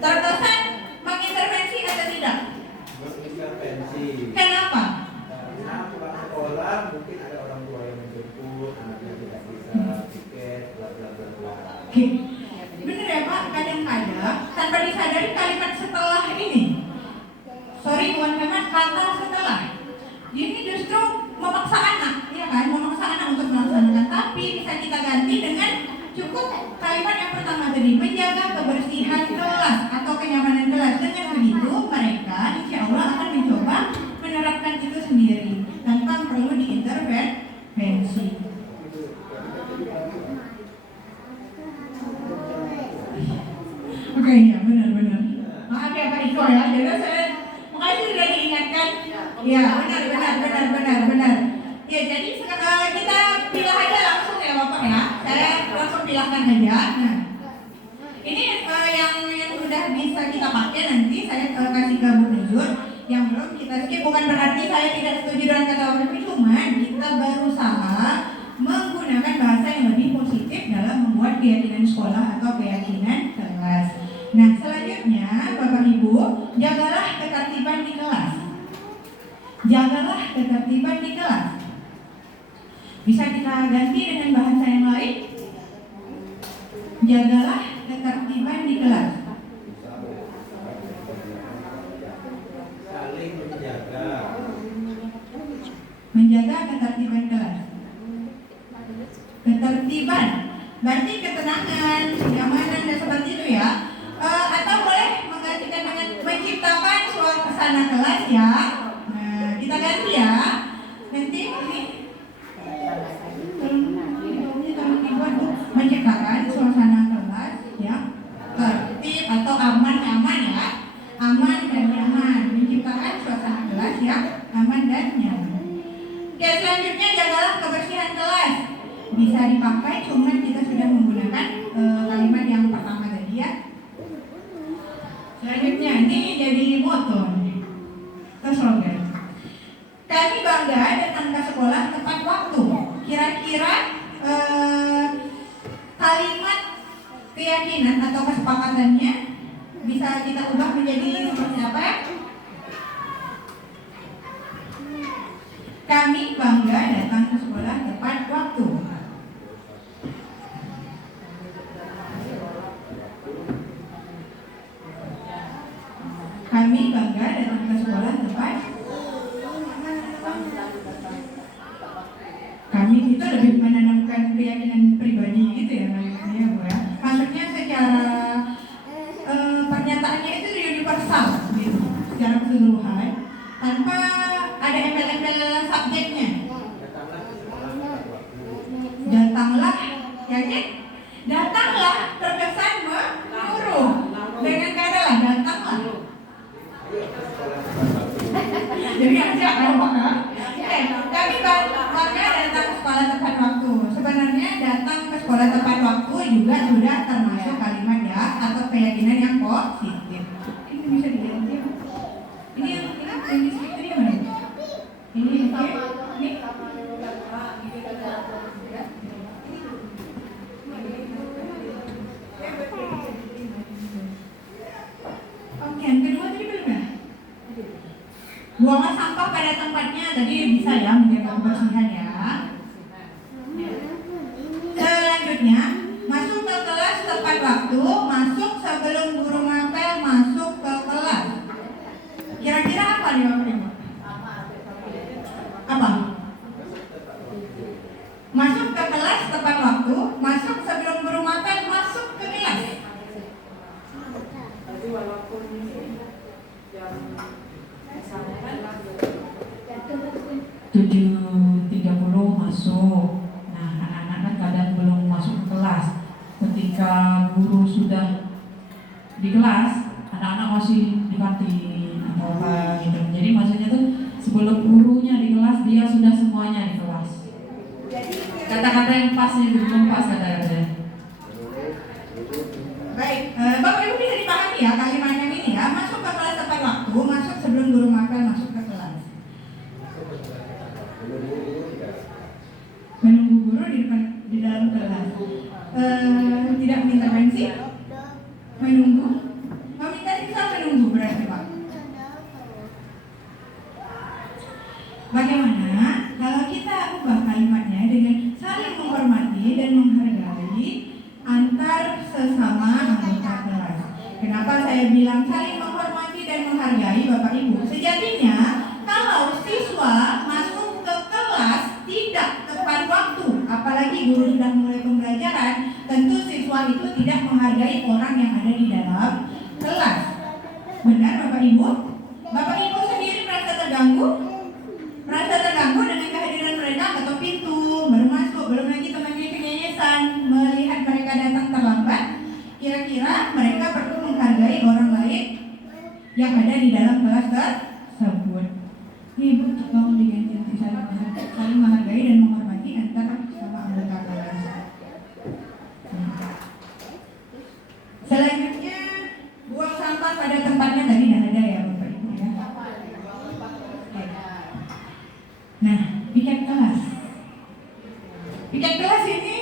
Terkesan mengintervensi atau tidak? Mengintervensi. Kenapa? Karena pulang sekolah mungkin ada orang tua yang menjemput Oke, ya benar-benar. Maaf ya Pak Iko ya, jadi saya makasih sudah diingatkan. Ya benar. Ya jadi kita pilih aja langsung ya Bapak ya. Saya langsung pilahkan aja. Nah, ini yang sudah bisa kita pakai nanti saya kasih ke Bu Nuzur. Yang belum kita skip, bukan berarti saya tidak setuju dengan kata Bapak, cuman kita berusaha menggunakan bahasa yang lebih positif dalam membuat keyakinan sekolah atau keyakinan kelas. Nah, selanjutnya Bapak Ibu, jagalah ketertiban di kelas. Jagalah ketertiban di kelas. Bisa kita ganti dengan bahasa yang lain? Jagalah ketertiban di kelas. Saling menjaga. Menjaga ketertiban kelas. Ketertiban berarti ketenangan, kenyamanan dan seperti itu ya. Atau boleh menggantikan dengan menciptakan suasana kelas ya. Nah, kita ganti ya. Nanti ini tolong dibuat tuh, menciptakan suasana kelas yang tertib atau aman ya. Aman dan nyaman. Menciptakan suasana kelas yang aman dan nyaman. Oke, selanjutnya jagalah kebersihan kelas. Bisa dipakai, cuman kita sudah menggunakan kalimat yang pertama tadi ya. Selanjutnya ini jadi moto atau slogan. Kami bangga datang ke sekolah tepat waktu. Kira-kira kalimat keyakinan atau kesepakatannya bisa kita ubah menjadi seperti apa ya? Kami bangga datang ke sekolah tepat waktu. Kami bangga datang ke sekolah tepat. Kami itu lebih menanamkan keyakinan pribadi gitu ya, ya Bu ya. Maksudnya secara pernyataannya itu universal gitu, secara keseluruhan tanpa ada embel-embel subjeknya. Datanglah, yakin? Datanglah terkesan menyuruh dengan kata lah, datanglah. Jadi aja apa kan? Kami bangga datang ke sekolah tepat waktu. Sebenarnya datang ke sekolah tepat waktu juga sudah termasuk kalimat ya atau keyakinan yang positif. Ini bisa diganti. Ini yang di situ ini mana? Ini oke. Ini oke, yang kedua tadi belum ya? Buanglah sampah pada tempatnya, tadi bisa ya menjaga kebersihan ya. Selanjutnya, masuk ke kelas tepat waktu, masuk sebelum guru ngapel masuk ke kelas. Kira-kira apa nih Bapak Ibu? Apa? Masuk ke kelas tepat waktu, masuk sebelum guru ngapel masuk ke kelas. 7.30 masuk. Nah, anak-anak kan kadang belum masuk ke kelas. Ketika guru sudah di kelas, anak-anak masih di kantin atau apa gitu. Jadi maksudnya tuh sebelum gurunya di kelas, dia sudah semuanya di kelas. Kata-kata yang pasnya belum pas kata-katanya. Baik, Bapak Ibu bisa dipahami ya kalimat yang ini ya. Masuk ke kelas tepat waktu, masuk sebelum guru ngapel masuk ke kelas. Menunggu guru di dalam kelas. Tidak mengintervensi, menunggu, meminta kita menunggu berarti Pak. Bagaimana kalau kita ubah kalimatnya dengan saling menghormati dan menghargai antar sesama anggota kelas. Kenapa saya bilang saling menghormati dan menghargai Bapak Ibu? Sejatinya kalau siswa masuk ke kelas tidak tepat waktu, apalagi guru sudah mulai pembelajaran, tentu siswa itu tidak menghargai orang yang ada di dalam kelas. Benar Bapak Ibu? Bapak Ibu sendiri merasa terganggu? Merasa terganggu dengan kehadiran mereka atau pintu baru masuk, belum lagi temannya kenyenyesan melihat mereka datang terlambat. Kira-kira mereka perlu menghargai orang lain yang ada di dalam kelas tersebut. Ibu tolong diganti nanti saling menghargai dan menghormati antara sama anggota kelas. Selanjutnya buang sampah pada tempatnya tadi dah ada ya Bapak Ibu ya. Nah, piket kelas. Piket kelas ini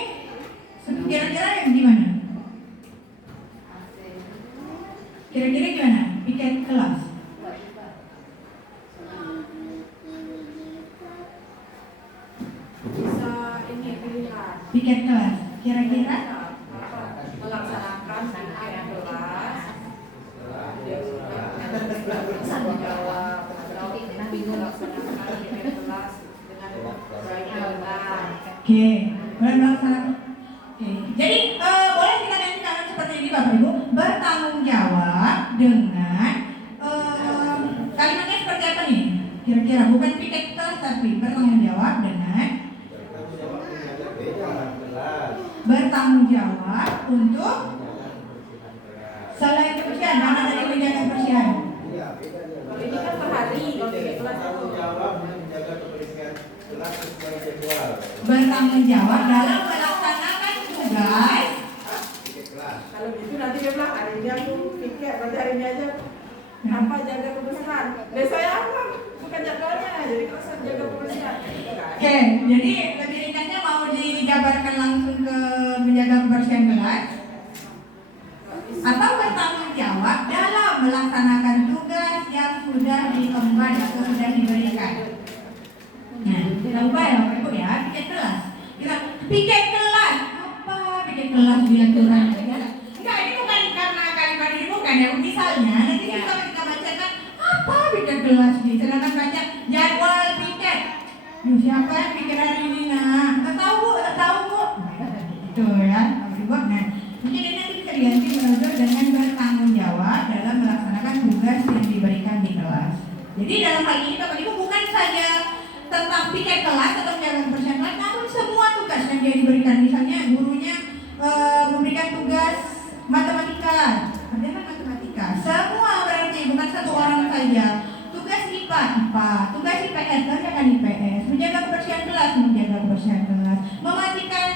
kira-kira yang gimana? Kira-kira gimana? Piket kelas. Bisa ini pilihan Piket kelas. Kira-kira melaksanakan piket kelas tanggung jawab atau melaksanakan piket kelas dengan baik dan benar. Oke, boleh melaksanakan. Oke, jadi boleh kita ganti seperti ini Bapak Ibu, bertanggung jawab dengan kalimatnya seperti apa nih? Kira-kira bukan piket kelas tapi bertanggung jawab dengan bertanggung jawab untuk selain kebersihan, karena tadi menjaga kebersihan. Kalau ini kan per hari, kalau piket kelas itu Bertanggung jawab dalam melaksanakan tugas. kalau gitu nanti dia bilang hari ini aku piket, berarti hari ini aja apa jaga kebersihan. Dan saya apa? Bukan jadwalnya, jadi kalau saya jaga kebersihan. Oke, jadi lebih ringkasnya mau dijabarkan langsung ke menjaga kebersihan kelas atau bertanggung jawab dalam melaksanakan tugas yang sudah diemban atau sudah diberikan. Nah, kita ubah ya Bapak Ibu ya, piket kelas. Kita piket kelas apa? Piket kelas diaturan ya. Enggak, ini bukan karena kalimat ini bukan ya. Misalnya nanti kita ketika bacakan apa piket kelas nih, sedangkan baca jadwal piket. Siapa yang bikin hari ini nak? Tak tahu bu. Itu ya, Bapak Ibu. Nah, mungkin ini nanti bisa diganti menurut dengan bertanggung jawab dalam melaksanakan tugas yang diberikan di kelas. Jadi dalam hal ini Bapak Ibu bukan saja tentang piket kelas atau menjaga kebersihan kelas, namun semua tugas yang dia diberikan. Misalnya gurunya memberikan tugas matematika, kerjakan matematika. Semua berarti bukan satu orang saja. Tugas IPA, tugas IPS, kerjakan IPS. Menjaga kebersihan kelas, menjaga kebersihan kelas. Mematikan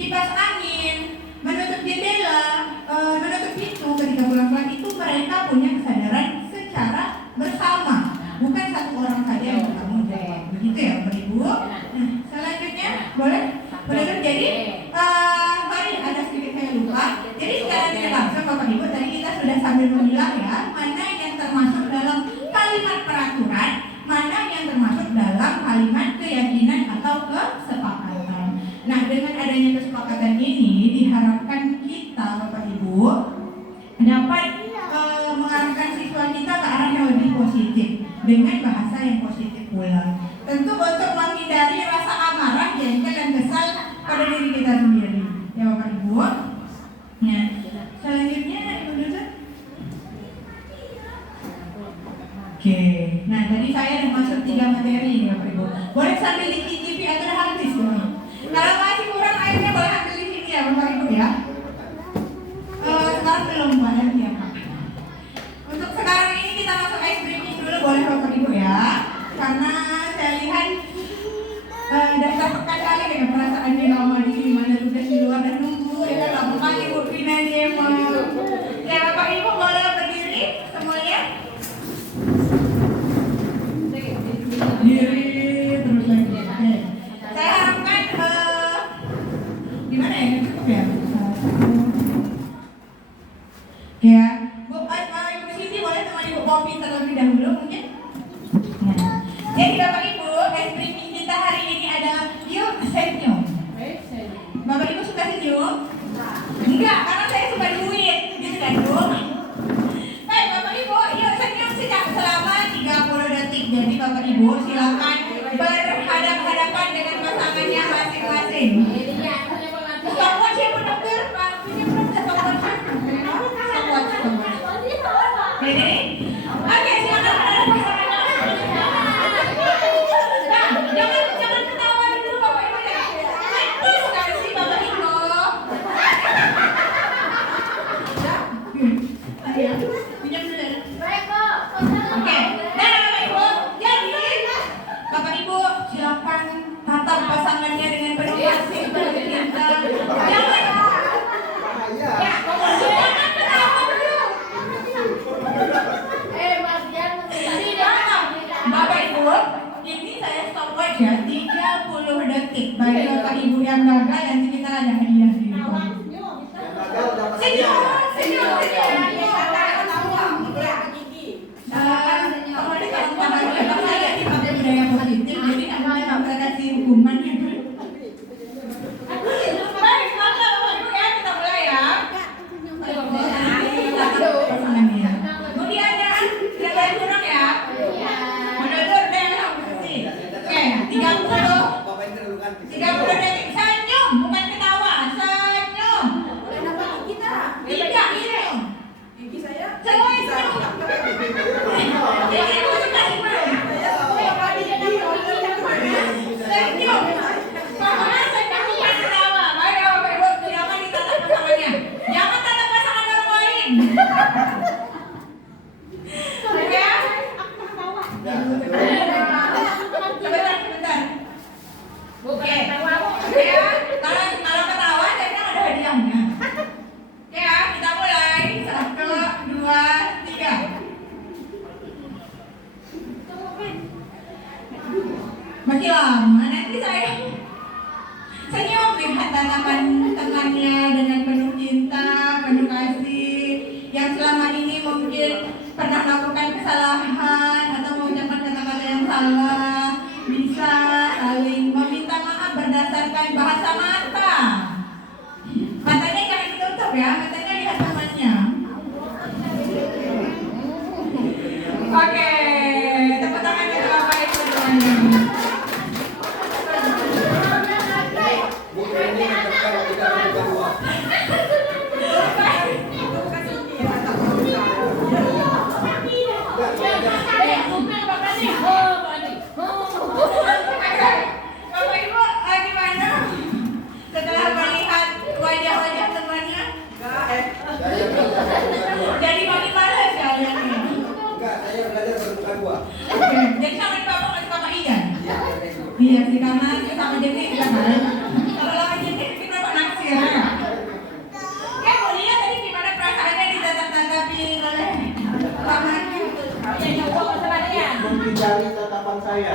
kipas angin, menutup jendela, menutup pintu ketika pulang-pulang, itu mereka punya kesadaran secara bersama. Bukan satu orang saja yang bertanggung jawab. Begitu ya Bapak Ibu. Nah, selanjutnya boleh jadi sorry ada sedikit saya lupa. Jadi secara tidak langsung Bapak Ibu tadi kita sudah sambil memilah ya mana yang termasuk dalam kalimat peraturan, mana yang termasuk dalam kalimat keyakinan atau kesepakatan. Nah, dengan adanya kesepakatan ini diharapkan kita Bapak Ibu dapat mengarahkan siswa kita ke arah yang lebih positif dengan bahasa yang positif pula. Tentu untuk menghindari rasa amarah, jengkel dan kesal pada diri kita sendiri. Ya Bapak Ibu. Nah, selanjutnya Ibu Dusun. Oke. Nah, tadi saya ada masuk 3 materi nih Bapak Ibu. Boleh sambil dicicipi atau udah habis dong. Kalau masih kurang airnya boleh ambil di sini ya Bapak Ibu ya. Sekarang belum banyak ya Pak. Untuk sekarang ini kita masuk ice breaking dulu boleh Bapak Ibu ya. Karena saya lihat dasar pekan kali dengan perasaannya lama di sini, mana tugas di luar dan nunggu ya kan lama kali Bu Vina Jema. Ya Bapak Ibu boleh berdiri semuanya. Diri terus lagi. Oke. Saya harapkan gimana ya, cukup ya. Ya, Bu Ibu Siti boleh teman Ibu Popi terlebih dahulu mungkin. Nah, jadi Bapak Ibu, ice breaking kita hari ini adalah yuk senyum. Bapak Ibu suka senyum? Enggak, karena saya suka duit, gitu kan Bu? Baik Bapak Ibu, yuk senyum selama 30 detik. Jadi Bapak Ibu silakan berhadapan-hadapan dengan pasangannya masing-masing. Stopwatch ya Bu Dokter, Pak punya belum stopwatch? Ready? Oke, silakan ada pasangannya. Nah, jangan ketawa dulu Bapak Ibu ya. Mampus sekali sih Bapak Ibu. Ayo, pinjam dulu. Oke, dan Bapak Ibu, jadi Bapak Ibu silakan tatap pasangannya dengan penuh kasih penuh cinta. Jangan Bapak Ibu, ini saya stopwatch ya, 30 detik. Bagi Bapak Ibu yang gagal, nanti kita ada hadiah di depan. Senyum. Kalau di kalau bahagia saya dipakai budaya positif, jadi namanya nggak kasih hukuman gitu. Baik, maka Bapak Ibu ya, kita mulai ya. Pasangannya. Kemudian jangan jangan curang ya. Mundur deh, pasti. Oke, 30 detik senyum, bukan ketawa, senyum. Tidak, senyum. Gigi saya. Senyum. Jadi ibu suka senyum. Senyum. Pokoknya senyum bukan ketawa. Baik Bapak Ibu, silakan ditatap pasangannya. Jangan tatap pasangan orang lain. Ya. Sebentar. Oke. Ya, kalau ketawa saya bilang ada hadiahnya. Ya, kita mulai. 1, 2, 3. Masih lama, nanti saya senyum lihat tatapan temannya dengan penuh cinta, penuh kasih. Yang selama ini mungkin pernah melakukan kesalahan atau mengucapkan kata-kata yang salah, bisa saling meminta maaf berdasarkan bahasa mata. Matanya jangan ditutup ya, matanya lihat temannya. Oke, tepuk tangan untuk Bapak Ibu semuanya. Bapak Ibu, gimana? Setelah melihat wajah-wajah temannya, jadi makin malas kalian ya? Saya belajar berbuka dua. Oke, jadi sama di Bapak masih sama Ian? Iya sih, karena sama Jenny juga kan? Kalau lawan Jenny, kita Bapak naksir ya? Ya, mau lihat tadi gimana perasaannya ditatap-tatapi oleh pamannya? Menghindari tatapan saya.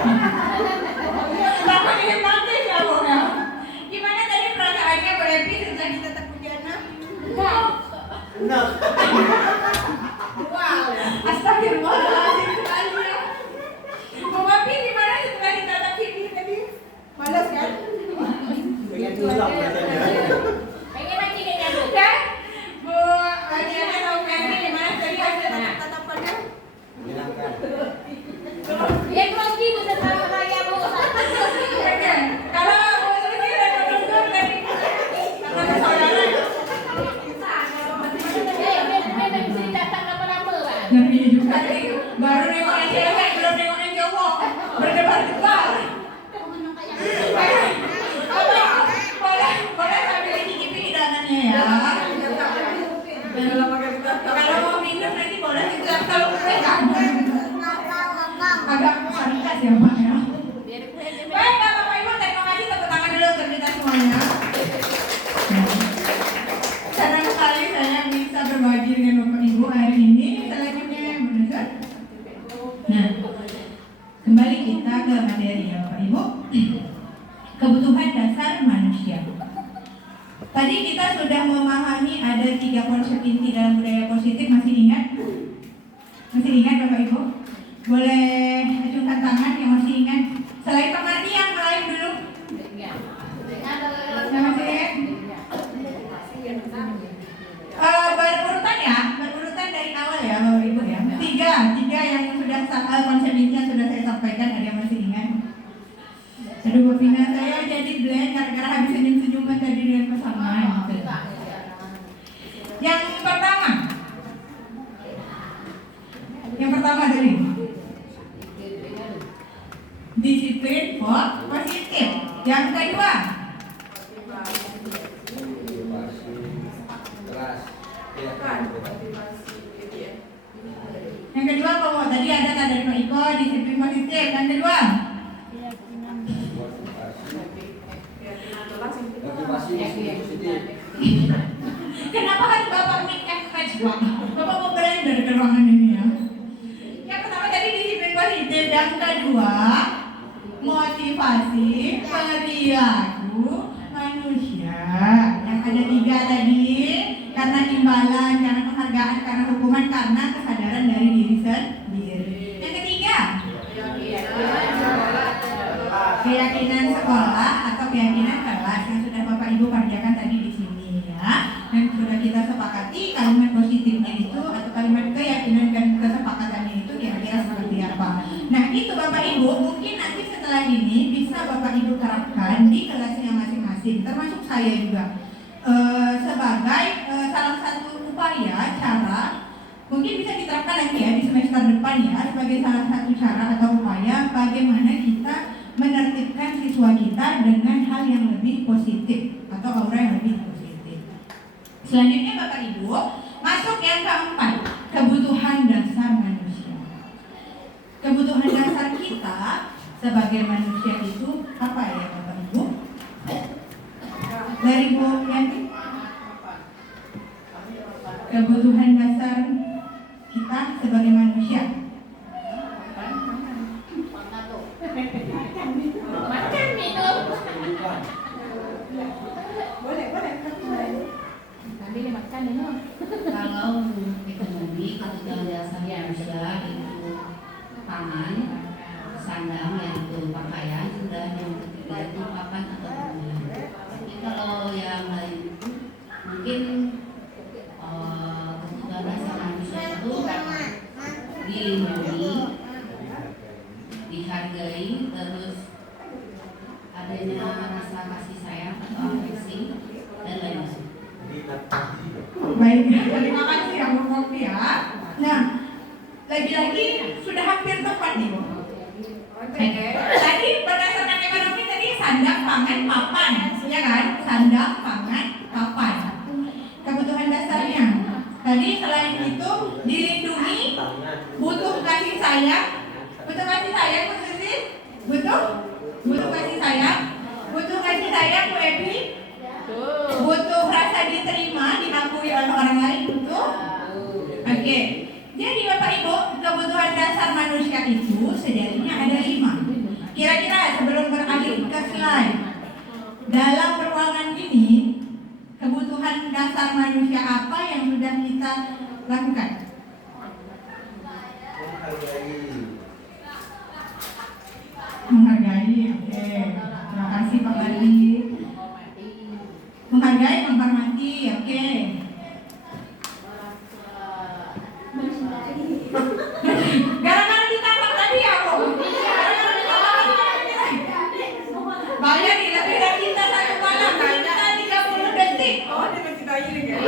Bapak hipnotis ya, Bu ya? Gimana tadi perasaannya berhappy setelah ditatap Bujana? Enak. Wow, astagfirullahaladzim sekali ya. Bu Papi gimana setelah ditatap Cindy tadi? Malas kan? Pengen pulang katanya. Dan Bu Diana tahu Febri gimana tadi hasil tatapannya? Menyenangkan. Oke, kalau Bu Suci dan Bu Nurul tadi karena saudara. Ngeri juga nih, baru nengok yang cewek, belum nengok yang cowok, berdebar-debar. Boleh sambil cicipi hidangannya ya. Kalau mau minum nanti boleh juga, kalau mereka agak santai ya Pak ya. Baik Bapak Ibu, terima kasih, tepuk tangan dulu untuk kita semuanya. Senang sekali saya bisa berbagi dengan Bapak Ibu hari ini. Selanjutnya benar. Nah, kembali kita ke materi ya Bapak Ibu. Kebutuhan dasar manusia. Tadi kita sudah memahami ada 3 konsep inti dalam budaya positif. Masih ingat? Masih ingat Bapak Ibu? Boleh acungkan tangan yang masih ingat. Selain Pak Mardian, mulai dulu. Masih ingat? Berurutan ya, berurutan dari awal ya Bapak Ibu ya. Tiga yang sudah konsep intinya sudah saya sampaikan. Ada yang masih ingat? Aduh Bu Vina, saya jadi blank gara-gara habis senyum-senyuman tadi dengan pasangan. Yang pertama tadi disiplin positif. Yang kedua Keras. dari Pak Iko, disiplin positif. Yang kedua, kenapa harus Bapak make effort, Pak? Bapak mau blender ke ruangan ini ya. Yang pertama tadi disiplin positif, yang kedua motivasi perilaku manusia. Yang ada 3 tadi, karena imbalan, karena penghargaan, karena hukuman, karena kesadaran dari diri sendiri. Yang ketiga, keyakinan sekolah atau keyakinan kelas yang sudah Bapak Ibu kerjakan tadi di sini ya. Dan sudah kita sepakati kalimat positifnya itu atau kalimat keyakinan dan kesepakatannya itu kira-kira seperti apa. Nah itu Bapak Ibu mungkin nanti setelah ini bisa Bapak Ibu terapkan di kelasnya masing-masing, termasuk saya juga sebagai salah satu upaya cara mungkin bisa diterapkan nanti ya di semester depan ya, sebagai salah satu cara atau upaya bagaimana kita menertibkan siswa kita dengan hal yang lebih positif atau aura yang lebih positif. Selanjutnya Bapak Ibu masuk yang keempat, kebutuhan dasar manusia. Kebutuhan dasar kita sebagai manusia itu apa ya Bapak Ibu? Dari Bu Yanti, kebutuhan dasar kita sebagai manusia. Makan, minum. Boleh. Kalau ekonomi, kebutuhan dasar manusia itu pangan, sandang, yaitu pakaian, dan yang ketiga itu papan atau bangunan. Tapi kalau yang lain itu mungkin kebutuhan dasar manusia itu dilindungi, dihargai, terus adanya rasa kasih sayang atau afeksi dan lain-lain. Baik, terima kasih ya Bu Kopi ya. Nah, lagi-lagi sudah hampir tepat nih Bu. Tadi berdasarkan ekonomi tadi sandang, pangan, papan, ya kan? Sandang, pangan, papan. Kebutuhan dasarnya. Tadi selain itu dilindungi, butuh kasih sayang, Bu Susi? Butuh kasih sayang, Bu Evi? Butuh rasa diterima, diakui oleh orang lain, butuh? Oke. Jadi Bapak Ibu, kebutuhan dasar manusia itu sejatinya ada 5. Kira-kira sebelum beralih ke slide, dalam ruangan ini kebutuhan dasar manusia apa yang sudah kita lakukan? Menghargai, oke. Terima kasih Pak Bali. Menghargai, menghormati, oke. Gara-gara ditangkap tadi ya Bu? Bayar di lebih dari kita 1 malam, kita 30 detik. Oh, dia masih tanya nih kan?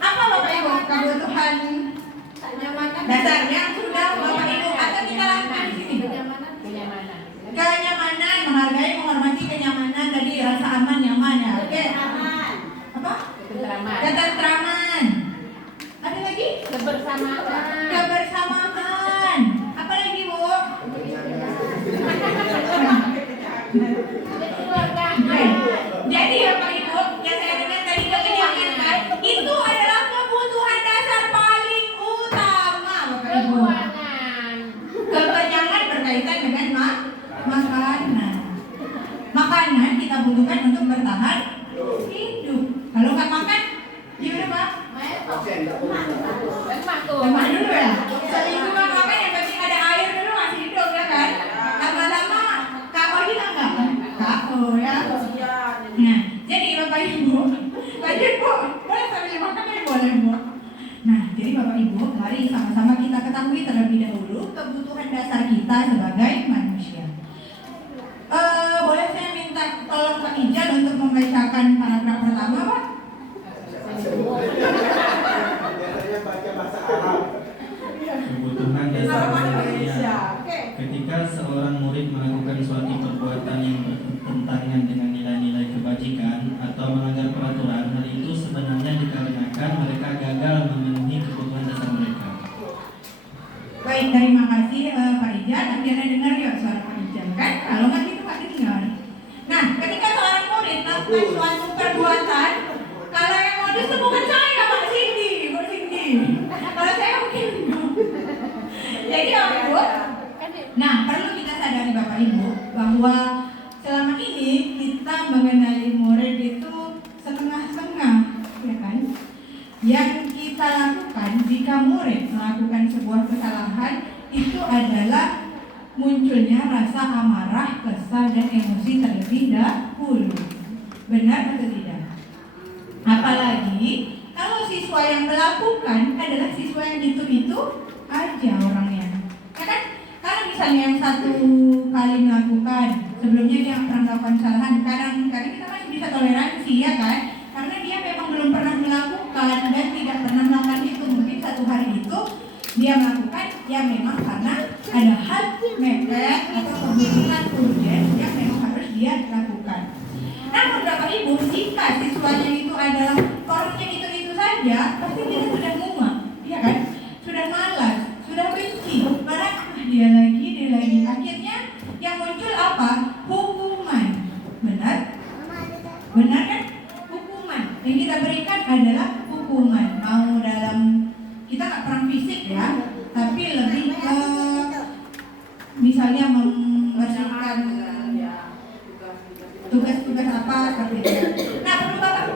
Apa Bapak Ibu kebutuhan dasar yang sudah Bapak Ibu atau kita lakukan di sini? Kenyamanan, menghargai, menghormati, kenyamanan, tadi rasa aman, nyaman ya. Oke. Apa? Ketentraman. Ada lagi? Kebersamaan. Apa lagi Bu? Jadi Bapak Ibu, yang saya dengar tadi kekenyangan itu adalah kebutuhan dasar paling utama Bapak Ibu. Kekenyangan berkaitan dengan makanan. Makanan kita butuhkan untuk bertahan hidup. Kalau nggak makan, gimana Pak? Lemah dulu ya. Seminggu nggak makan yang penting ada air dulu masih hidup ya kan. Lama-lama kako juga nggak? Kako ya. Nah, jadi Bapak Ibu, lanjut Bu. Boleh sambil makan ya boleh Bu. Nah, jadi Bapak Ibu, mari sama-sama kita ketahui terlebih dahulu kebutuhan dasar kita sebagai manusia. Boleh saya minta tolong Pak Ijal untuk membacakan paragraf pertama Pak? Kebutuhan dasar manusia. Malaysia. Ketika seorang murid melakukan suatu perbuatan yang bertentangan dengan nilai-nilai kebajikan atau melanggar peraturan, hal itu sebenarnya dikarenakan mereka gagal memenuhi kebutuhan dasar mereka. Baik, terima Kalau saya mungkin enggak. Jadi Bapak Ibu, nah perlu kita sadari Bapak Ibu bahwa selama ini kita mengenali murid itu setengah-setengah, ya kan? Yang kita lakukan jika murid melakukan sebuah kesalahan itu adalah munculnya rasa amarah, kesal, dan emosi terlebih dahulu. Benar atau tidak? Apalagi kalau siswa yang melakukan adalah siswa yang itu aja orangnya. Ya kan? Kalau misalnya yang satu kali melakukan, sebelumnya dia pernah melakukan kesalahan, kadang-kadang kita masih bisa toleransi, ya kan? Karena dia memang belum pernah melakukan dan tidak pernah melakukan itu. Mungkin satu hari itu dia melakukan, ya memang karena ada hal mepet atau kebutuhan urgent yang memang harus dia lakukan. Namun Bapak Ibu, jika siswanya itu adalah orangnya itu saja, pasti kita sudah muak, ya kan? Sudah malas, sudah benci, dia lagi. Akhirnya yang muncul apa? Hukuman. Benar? Benar kan? Hukuman. Yang kita berikan adalah hukuman. Mau dalam, kita nggak perang fisik ya, tapi lebih ke misalnya membersihkan tugas-tugas apa seperti itu. Nah, perlu Bapak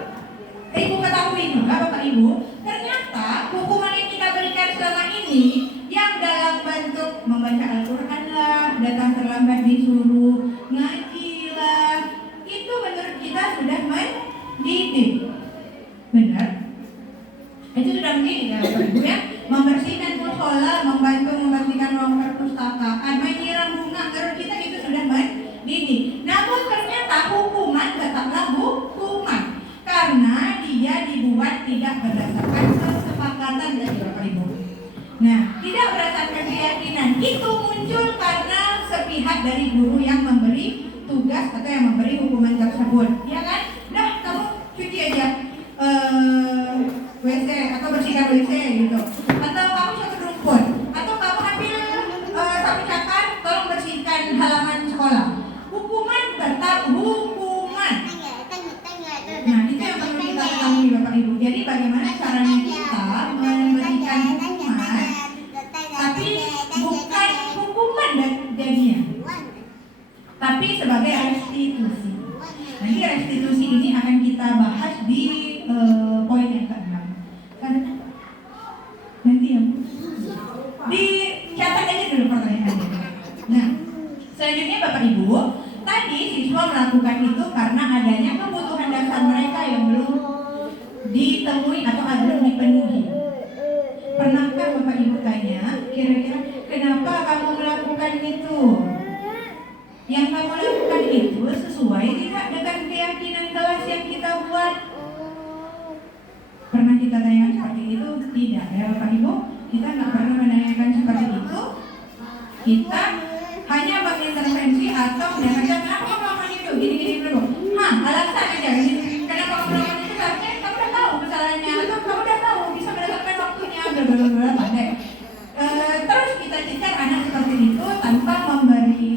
Ibu ketahui juga Bapak Ibu, ternyata hukuman yang kita berikan selama ini yang dalam bentuk membaca Al-Quran lah, datang terlambat disuruh ngaji lah, itu menurut kita sudah mendidik. Benar? Itu sudah mendidik ya Bapak Ibu ya. Membersihkan musola, membantu membersihkan ruang perpustakaan, menyiram bunga, menurut kita itu sudah mendidik. Namun ternyata hukuman tetaplah hukuman karena dia dibuat tidak berdasarkan kesepakatan dari Bapak Ibu. Nah, tidak berdasarkan keyakinan itu muncul karena sepihak dari guru yang memberi tugas atau yang memberi hukuman tersebut, ya kan? Nah, kamu cuci aja WC atau bersihkan WC gitu, atau kamu catur rumput, atau kamu ambil sapu cakar, tolong bersihkan halaman sekolah. Hukuman tetap hukuman. Nah, itu yang perlu kita ketahui Bapak Ibu. Jadi bagaimana caranya kita memberikan hukuman, tapi bukan hukuman jadinya, tapi sebagai restitusi. Nanti restitusi ini akan kita bahas di poin yang ke-6. Nanti ya Bu, dicatat aja dulu pertanyaannya. Nah, selanjutnya Bapak Ibu, tadi siswa melakukan itu karena adanya kebutuhan dasar mereka yang belum ditemui atau belum dipenuhi. Pernahkah Bapak Ibu tanya, kira-kira kenapa kamu melakukan itu? Yang kamu lakukan itu sesuai tidak dengan keyakinan kelas yang kita buat? Pernah kita tanyakan seperti itu? Tidak ya Bapak Ibu, kita nggak pernah menanyakan seperti itu. Kita hanya mengintervensi atau menanyakan kenapa kamu melakukan itu, gini-gini dulu. Alasan aja, kenapa kamu melakukan itu? Seharusnya kamu udah tahu kesalahannya, atau kamu udah tahu bisa mendapatkan waktunya, blablabla, pandai. Terus kita cecar anak seperti itu tanpa memberi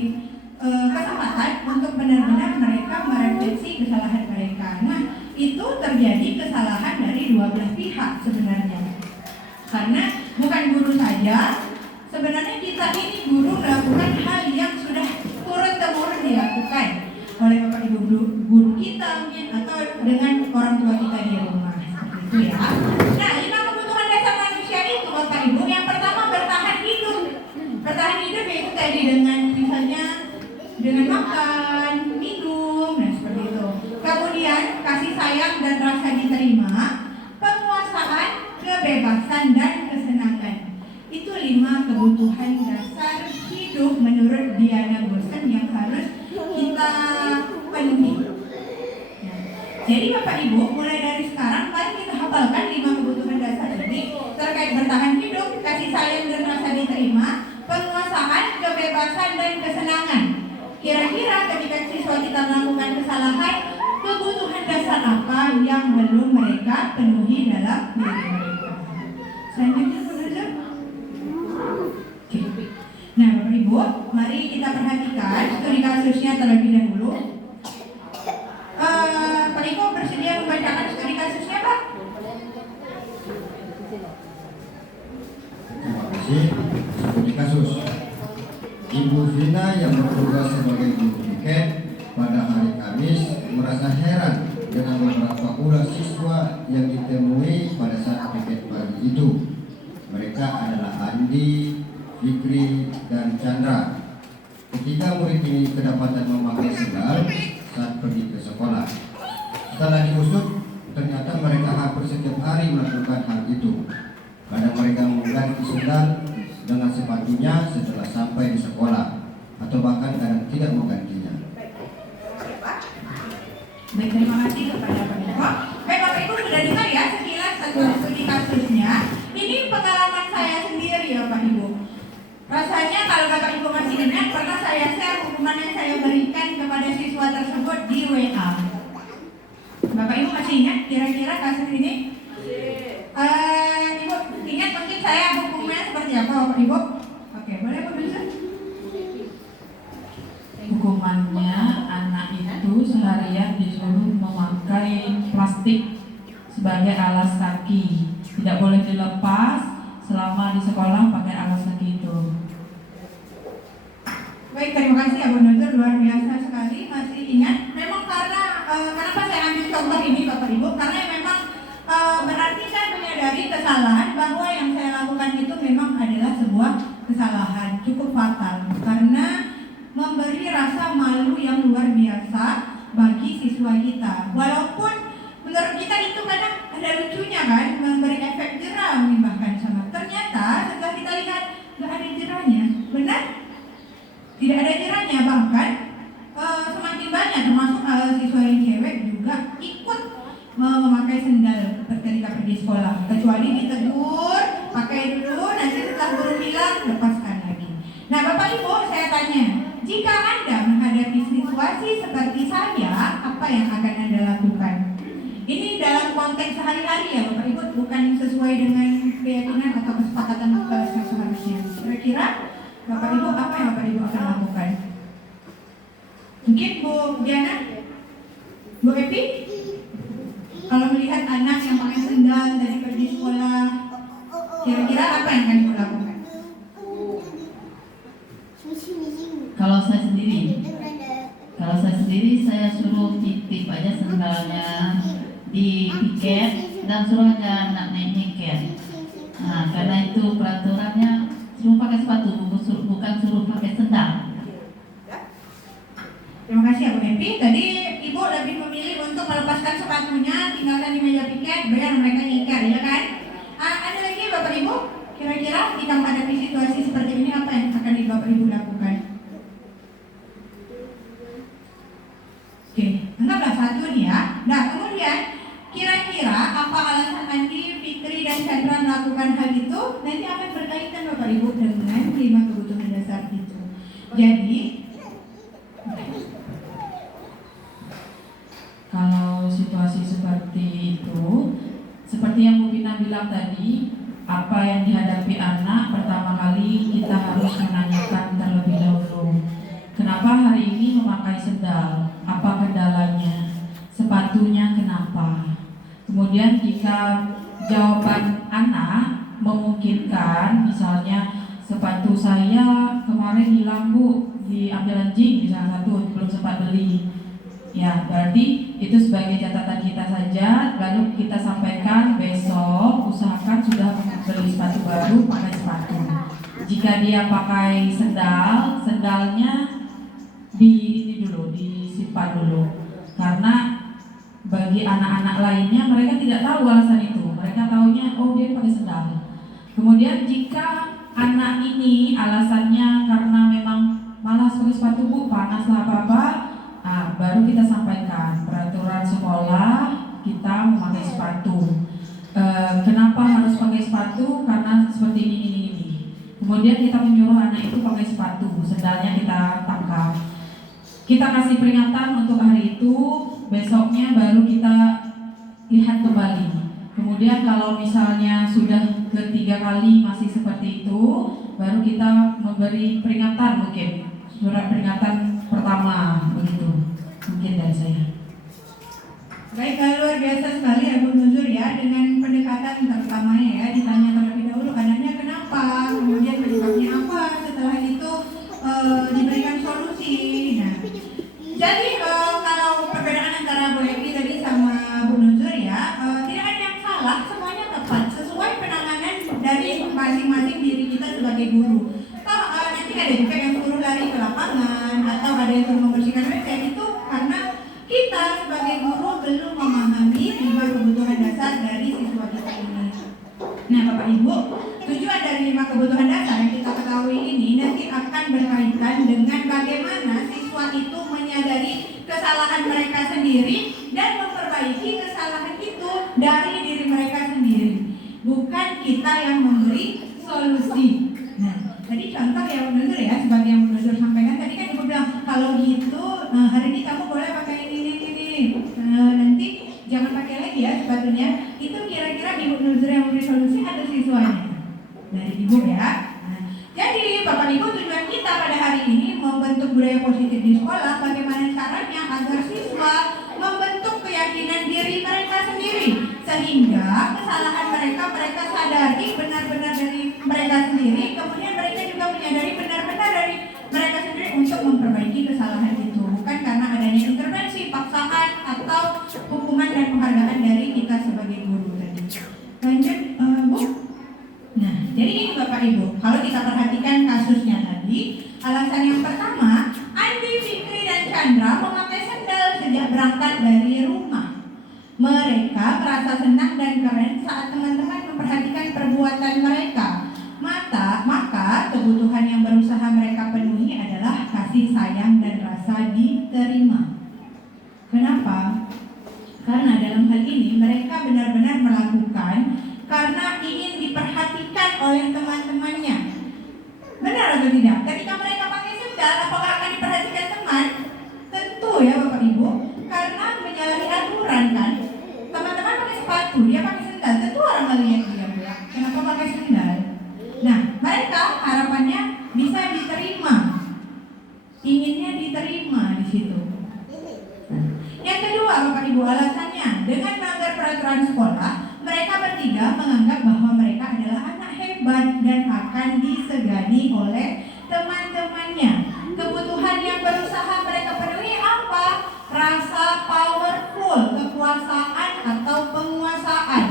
kesempatan untuk benar-benar mereka merefleksi kesalahan mereka. Nah, itu terjadi kesalahan dari dua belah pihak sebenarnya. Karena bukan guru saja, sebenarnya kita ini guru melakukan hal yang sudah turun-temurun dilakukan oleh Bapak Ibu guru kita mungkin, atau dengan orang tua kita di rumah, seperti itu ya. Nah, 5 kebutuhan dasar manusia itu Bapak Ibu, yang pertama bertahan hidup. Bertahan hidup yaitu tadi dengan misalnya dengan makan, minum, dan seperti itu. Kemudian kasih sayang dan rasa diterima, penguasaan, kebebasan, dan kesenangan. Itu 5 kebutuhan dasar hidup menurut Diana Gosen yang harus kita penuhi. Nah, jadi Bapak Ibu, mulai dari sekarang mari kita hafalkan 5 kebutuhan dasar ini terkait bertahan hidup, kasih sayang dan rasa diterima, penguasaan, kebebasan, dan kesenangan. Kira-kira ketika siswa kita melakukan kesalahan, kebutuhan dasar apa yang belum mereka penuhi dalam diri mereka? Selanjutnya belajar. Nah Bapak Ibu, mari kita perhatikan studi kasusnya terlebih dahulu. Pak Iko bersedia membacakan studi kasusnya Pak? kasih. Seperti kasus Ibu Vina yang bertugas sebagai guru piket pada hari Kamis merasa heran dengan beberapa ulah siswa yang ditemui pada saat piket pagi itu. Mereka adalah Andi, Fikri, dan Chandra. Ketiga murid ini kedapatan memakai sendal saat pergi ke sekolah. Setelah diusut, ternyata mereka hampir setiap hari melakukan hal itu. Kadang mereka mengganti sendal dengan sepatunya setelah sampai di sekolah, atau bahkan kadang tidak menggantinya. Baik, terima kasih kepada Pak Ibu. Baik, Bapak Ibu sudah dengar ya sekilas tentang studi kasusnya. Ini pengalaman saya sendiri ya Pak Ibu. Rasanya kalau Bapak Ibu masih ingat, pernah saya share hukuman yang saya berikan kepada siswa tersebut di WA. Bapak Ibu masih ingat kira-kira kasus ini? Ibu ingat mungkin saya hukumnya seperti apa Bapak Ibu? Oke, boleh pemirsa? Hukumannya anak itu seharian disuruh memakai plastik sebagai alas kaki, tidak boleh dilepas selama di sekolah pakai alas kaki itu. Baik, terima kasih Abu Nazar, luar biasa sekali masih ingat. Memang karena kenapa saya ambil contoh ini Bapak Ibu, karena memang berarti saya menyadari kesalahan bahwa yang saya lakukan itu memang adalah sebuah kesalahan cukup fatal karena memberi rasa malu yang luar biasa bagi siswa kita. Walaupun menurut kita itu kadang ada lucunya kan, memberi efek jerah bahkan sama. Ternyata setelah kita lihat nggak ada jerahnya, benar? Tidak ada jerahnya, bahkan semakin banyak termasuk siswa yang cewek juga ikut memakai sendal ketika pergi sekolah, kecuali ditegur pakai dulu, nanti setelah guru bilang lepaskan lagi. Nah Bapak Ibu, saya tanya, jika Anda menghadapi situasi seperti saya, apa yang akan Anda lakukan? Ini dalam konteks sehari-hari ya Bapak Ibu, bukan sesuai dengan keyakinan atau kesepakatan seharusnya. Kira-kira Bapak Ibu, apa yang Bapak Ibu akan lakukan? Mungkin Bu Diana, Bu Epi, kalau melihat anak yang pakai sendal dari pergi sekolah, kira-kira apa yang akan Ibu lakukan? Kalau saya sendiri saya suruh titip aja sendalnya di piket dan suruh aja anak naik piket. Nah, karena itu peraturannya suruh pakai sepatu, bukan suruh pakai sendal. Terima kasih ya Bu Epi. Tadi Ibu lebih memilih untuk melepaskan sepatunya, tinggalkan di meja piket, biar mereka nyikat, ya kan? Ada lagi Bapak Ibu? Kira-kira jika menghadapi situasi seperti ini apa yang akan Bapak Ibu lakukan? Oke, anggaplah satu nih ya. Nah kemudian kira-kira apa alasan Andi, Fikri, dan Chandra melakukan hal itu? Nanti akan berkaitan Bapak Ibu dengan 5 kebutuhan dasar itu. Jadi Kalau situasi seperti itu, seperti yang Bu Vina bilang tadi, apa yang dihadapi anak, pertama kali kita harus menanyakan terlebih dahulu. Kenapa hari ini memakai sendal? Apa kendalanya? Sepatunya kenapa? Kemudian jika jawaban anak memungkinkan, misalnya sepatu saya kemarin hilang Bu, diambil anjing misalnya satu, belum sempat beli. Ya, berarti itu sebagai catatan kita saja. Lalu kita sampaikan besok usahakan sudah beli sepatu baru, pakai sepatu. Jika dia pakai sendal, sendalnya disimpan dulu. Karena bagi anak-anak lainnya mereka tidak tahu alasan itu. Mereka taunya oh dia pakai sendal. Kemudian jika anak ini alasannya karena memang malas pakai sepatu Bu, panas lah apa-apa, baru kita sampaikan peraturan sekolah kita memakai sepatu. Kenapa harus pakai sepatu? Karena seperti ini. Kemudian kita menyuruh anak itu pakai sepatu, sendalnya kita tangkap. Kita kasih peringatan untuk hari itu, besoknya baru kita lihat kembali. Kemudian kalau misalnya sudah ketiga kali masih seperti itu, baru kita memberi peringatan, mungkin surat peringatan pertama begitu. Mungkin dari saya. baik, luar biasa sekali Abu Nuzur ya, dengan pendekatan pertamanya ya, ditanya terlebih dahulu anaknya kenapa masing-masing diri kita sebagai guru. Toh nanti ada juga yang suruh lari ke lapangan atau ada yang suruh membersihkan WC, itu karena kita sebagai guru belum memahami 5 kebutuhan dasar dari siswa kita ini. Nah Bapak Ibu, tujuan dari 5 kebutuhan dasar yang kita ketahui ini nanti akan berkaitan dengan bagaimana siswa itu menyadari kesalahan mereka sendiri dan memperbaiki kesalahan itu dari diri mereka sendiri, bukan kita yang memberi solusi. Nah, tadi contoh yang benar ya, sebagai yang benar sampaikan tadi kan Ibu bilang kalau gitu hari ini kamu boleh pakai ini. Nanti jangan pakai lagi ya sepatunya. Itu kira-kira Ibu Nuzur yang memberi solusi atau siswanya? Dari Ibu ya. Nah, jadi Bapak Ibu, tujuan kita pada hari ini membentuk budaya positif di sekolah. Bagaimana caranya agar siswa membentuk keyakinan diri mereka sendiri, sehingga kesalahan mereka sadari benar-benar dari mereka sendiri, kemudian mereka juga menyadari benar-benar dari mereka sendiri untuk memperbaiki kesalahan itu, bukan karena adanya intervensi, paksaan, atau hukuman dan penghargaan dari kita sebagai guru tadi. Lanjut Bu. Nah, jadi ini Bapak Ibu, kalau kita perhatikan kasusnya tadi, alasan yang pertama, Andi, Fikri, dan Chandra memakai sendal sejak berangkat dari rumah. Mereka merasa senang dan keren saat teman-teman memperhatikan perbuatan mereka. Maka kebutuhan yang berusaha mereka penuhi adalah kasih sayang dan rasa diterima. Kenapa? Karena dalam hal ini mereka benar-benar melakukan karena ingin diperhatikan oleh teman-temannya. Benar atau tidak? Ketika mereka pakai sendal, apakah akan diperhatikan teman? Tentu ya Bapak Ibu, karena menyalahi aturan kan. Teman-teman pakai sepatu, dia pakai sendal, tentu orang melihat dia. Kenapa pakai sendal? Nah, mereka harapannya bisa diterima, inginnya diterima di situ. Yang kedua Bapak Ibu, alasannya dengan melanggar peraturan sekolah, mereka bertiga menganggap bahwa mereka adalah anak hebat dan akan disegani oleh teman-temannya. Kebutuhan yang berusaha mereka penuhi apa? Rasa powerful, kekuasaan atau penguasaan.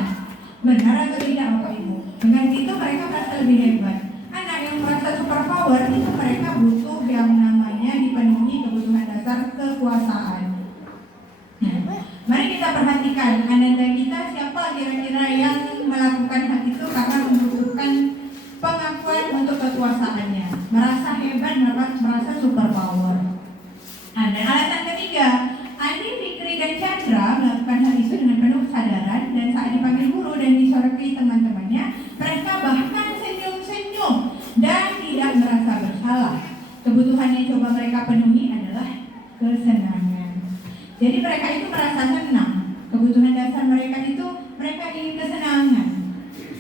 Benar atau tidak Bapak Ibu? Dengan itu mereka merasa lebih hebat. Anak yang merasa super power itu mereka butuh yang namanya dipenuhi kebutuhan dasar kekuasaan. Nah, mari kita perhatikan ananda kita siapa kira-kira yang melakukan hal itu karena membutuhkan pengakuan untuk kekuasaannya, merasa hebat, merasa super power. Dan alasan ketiga, Andi, Fikri, dan Chandra melakukan hal itu dengan penuh kesadaran, dan saat dipanggil guru dan disoroti teman-temannya, mereka bahkan senyum-senyum dan tidak merasa bersalah. Kebutuhan yang coba mereka penuhi adalah kesenangan. Jadi mereka itu merasa senang. Kebutuhan dasar mereka itu mereka ingin kesenangan.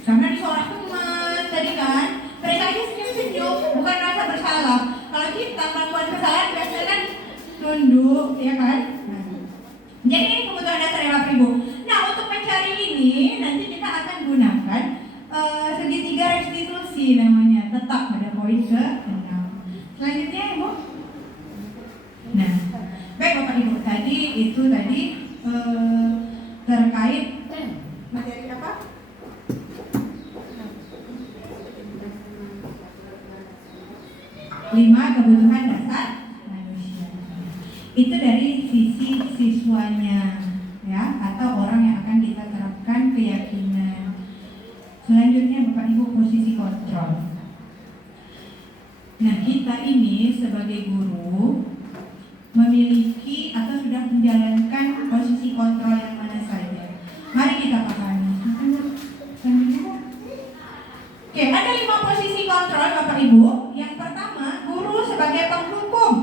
Karena disorak teman tadi kan, mereka itu senyum-senyum, bukan rasa bersalah. Kalau kita melakukan kesalahan biasanya kan nunduk, ya kan? Jadi ini kebutuhan dasar ya Bapak Ibu. Nah, untuk mencari ini nanti kita akan gunakan segitiga restitusi namanya, tetap pada poin ke-6. Selanjutnya Ibu. Nah, baik Bapak Ibu, tadi terkait materi apa? Lima kebutuhan dasar manusia. Itu dari sisi siswanya ya, atau orang yang akan kita terapkan keyakinan. Selanjutnya Bapak Ibu, posisi kontrol. Nah, kita ini sebagai guru memiliki atau sudah menjalankan posisi kontrol yang mana saja. Mari kita pahami. Oke, ada 5 posisi kontrol Bapak Ibu. Yang pertama, guru sebagai penghukum.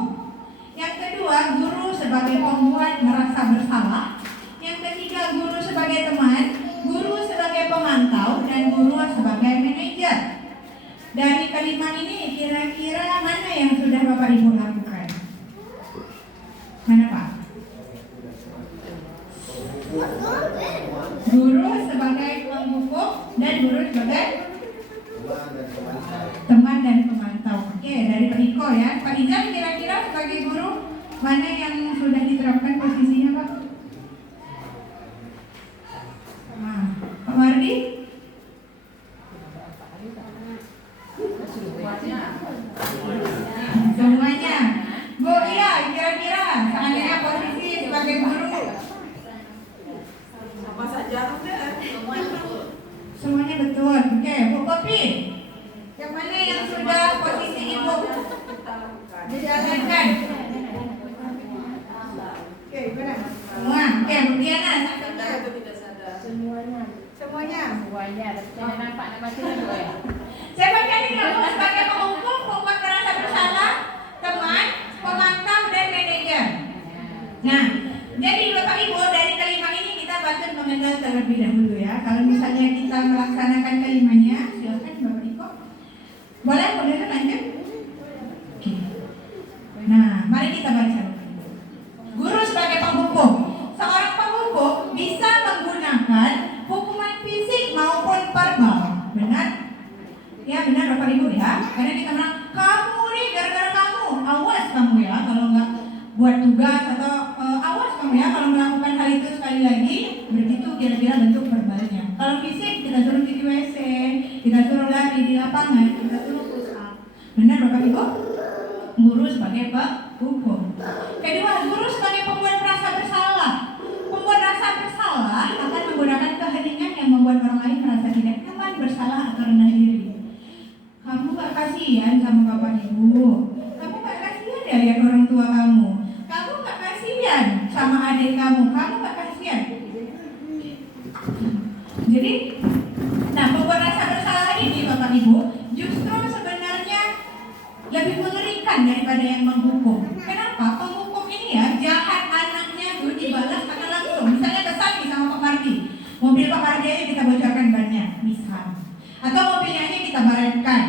Yang kedua, guru sebagai pembuat merasa bersalah. Yang ketiga, guru sebagai teman, guru sebagai pemantau, dan guru sebagai manajer. Dari kelima ini kira-kira mana yang sudah Bapak Ibu lakukan? Mana Pak? Guru sebagai penghukum dan guru sebagai teman dan pemantau. Oke, dari Pak Iko ya. Pak Izal kira-kira sebagai guru mana yang sudah diterapkan posisinya Pak? Nah, Pak Mardi? Semuanya. Bu, iya, kira-kira seandainya posisi sebagai guru. Sama saja deh. Semuanya betul. Oke, Bu Kopi. Yang mana yang sudah posisi Ibu dijalankan? Oke, benar. Semua. Oke, Bu Diana. Sadar atau tidak sadar? Semuanya. Jangan nampak nama tu ya. Saya baca di dalam sebagai penghukum, pembuat merasa bersalah, teman, pemantau, dan manajer. Nah, jadi Bapak Ibu dari kelima ini kita patut mengenal terlebih dahulu ya. Kalau misalnya kita melaksanakan kelimanya, silakan Bapak Ibu. Boleh lanjut? Oke. Nah, mari kita baca. Guru sebagai penghukum. Seorang penghukum bisa menggunakan hukuman fisik maupun verbal. Benar? Ya benar Bapak Ibu ya. Karena kita bilang kamu nih gara-gara kamu, awas kamu ya kalau nggak buat tugas atau awas kamu ya kalau melakukan hal itu sekali lagi. Begitu kira-kira bentuk verbalnya. Kalau fisik kita suruh di WC, kita suruh lari di lapangan, kita suruh push up. Benar Bapak Ibu? Guru sebagai penghukum. Kedua, guru sebagai pembuat rasa bersalah. Pembuat rasa bersalah akan menggunakan keheningan yang membuat orang lain merasa tidak nyaman, bersalah atau rendah diri. Kamu gak kasihan sama Bapak Ibu. Kamu gak kasihan ya lihat orang tua kamu. Kamu gak kasihan sama adik kamu. Kamu gak kasihan. Jadi, nah pembuat rasa bersalah ini Bapak Ibu justru sebenarnya lebih mengerikan daripada yang menghukum. Kenapa? Penghukum ini ya jahat anaknya tuh dibalas akan langsung. Misalnya kesal nih sama Pak Mardi, mobil Pak Mardi aja kita bocorkan bannya, misal. Atau mobilnya aja kita baretkan.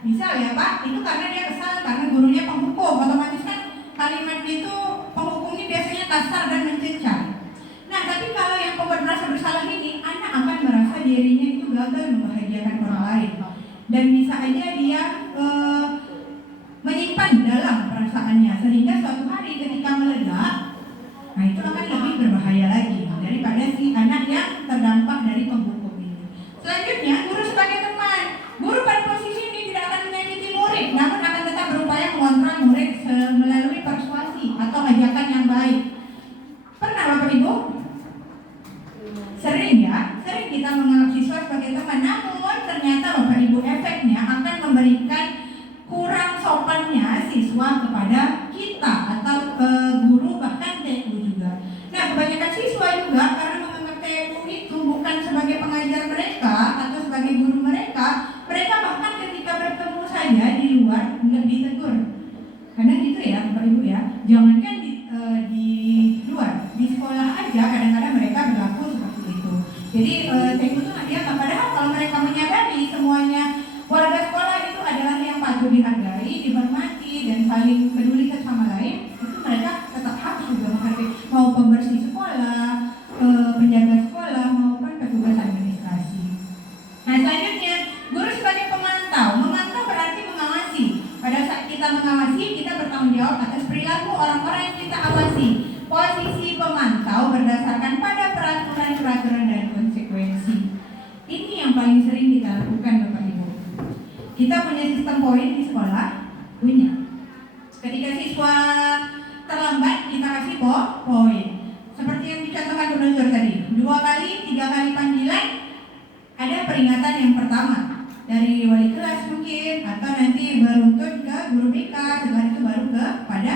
Misal ya Pak, itu karena dia kesal karena gurunya penghukum. Otomatis kan kalimatnya itu penghukum ini biasanya kasar dan mencecar. Nah, tapi kalau yang pembuat merasa bersalah ini, anak akan merasa dirinya itu gagal membahagiakan orang lain. Dan bisa aja dia menyimpan dalam perasaannya sehingga suatu hari ketika meledak, nah itu akan lebih berbahaya lagi daripada si anak yang terdampak dari penghukum ini. Selanjutnya, guru sebagai teman. Guru pada posisi ini tidak akan menyakiti murid, namun akan tetap berupaya mengontrol murid melalui persuasi atau ajakan yang baik. Pernah Bapak Ibu? Sering ya, sering kita menganggap siswa sebagai teman, namun ternyata Bapak Ibu efeknya akan memberikan kurang sopannya siswa kepada kita atau guru bahkan TU juga. Nah kebanyakan siswa juga karena menganggap TU itu bukan sebagai pengajar mereka atau sebagai guru mereka, mereka bahkan ketika bertemu saja di luar nggak ditegur. Karena gitu ya Bapak Ibu ya, jangankan di luar, di sekolah aja kadang-kadang mereka berlaku seperti itu. Jadi TU itu ya padahal kalau mereka menyadari semuanya warga sekolah itu adalah yang patut dihargai, dihormati, dan saling peduli satu sama lain, itu mereka tetap harus juga menghargai mau pembersih sekolah, penjaga sekolah, maupun petugas administrasi. Nah selanjutnya, guru sebagai pemantau. Memantau berarti mengawasi. Pada saat kita mengawasi, kita bertanggung jawab atas perilaku orang-orang yang kita awasi. Posisi pemantau berdasarkan pada peraturan-peraturan dan konsekuensi. Ini yang paling sering kita lakukan Bapak Ibu. Kita punya sistem poin di sekolah, punya. Ketika siswa terlambat, kita kasih poin. Seperti yang dicontohkan Bu Nuzur tadi, 2 kali, 3 kali panggilan, ada peringatan yang pertama dari wali kelas mungkin, atau nanti beruntun ke guru BK, setelah itu baru kepada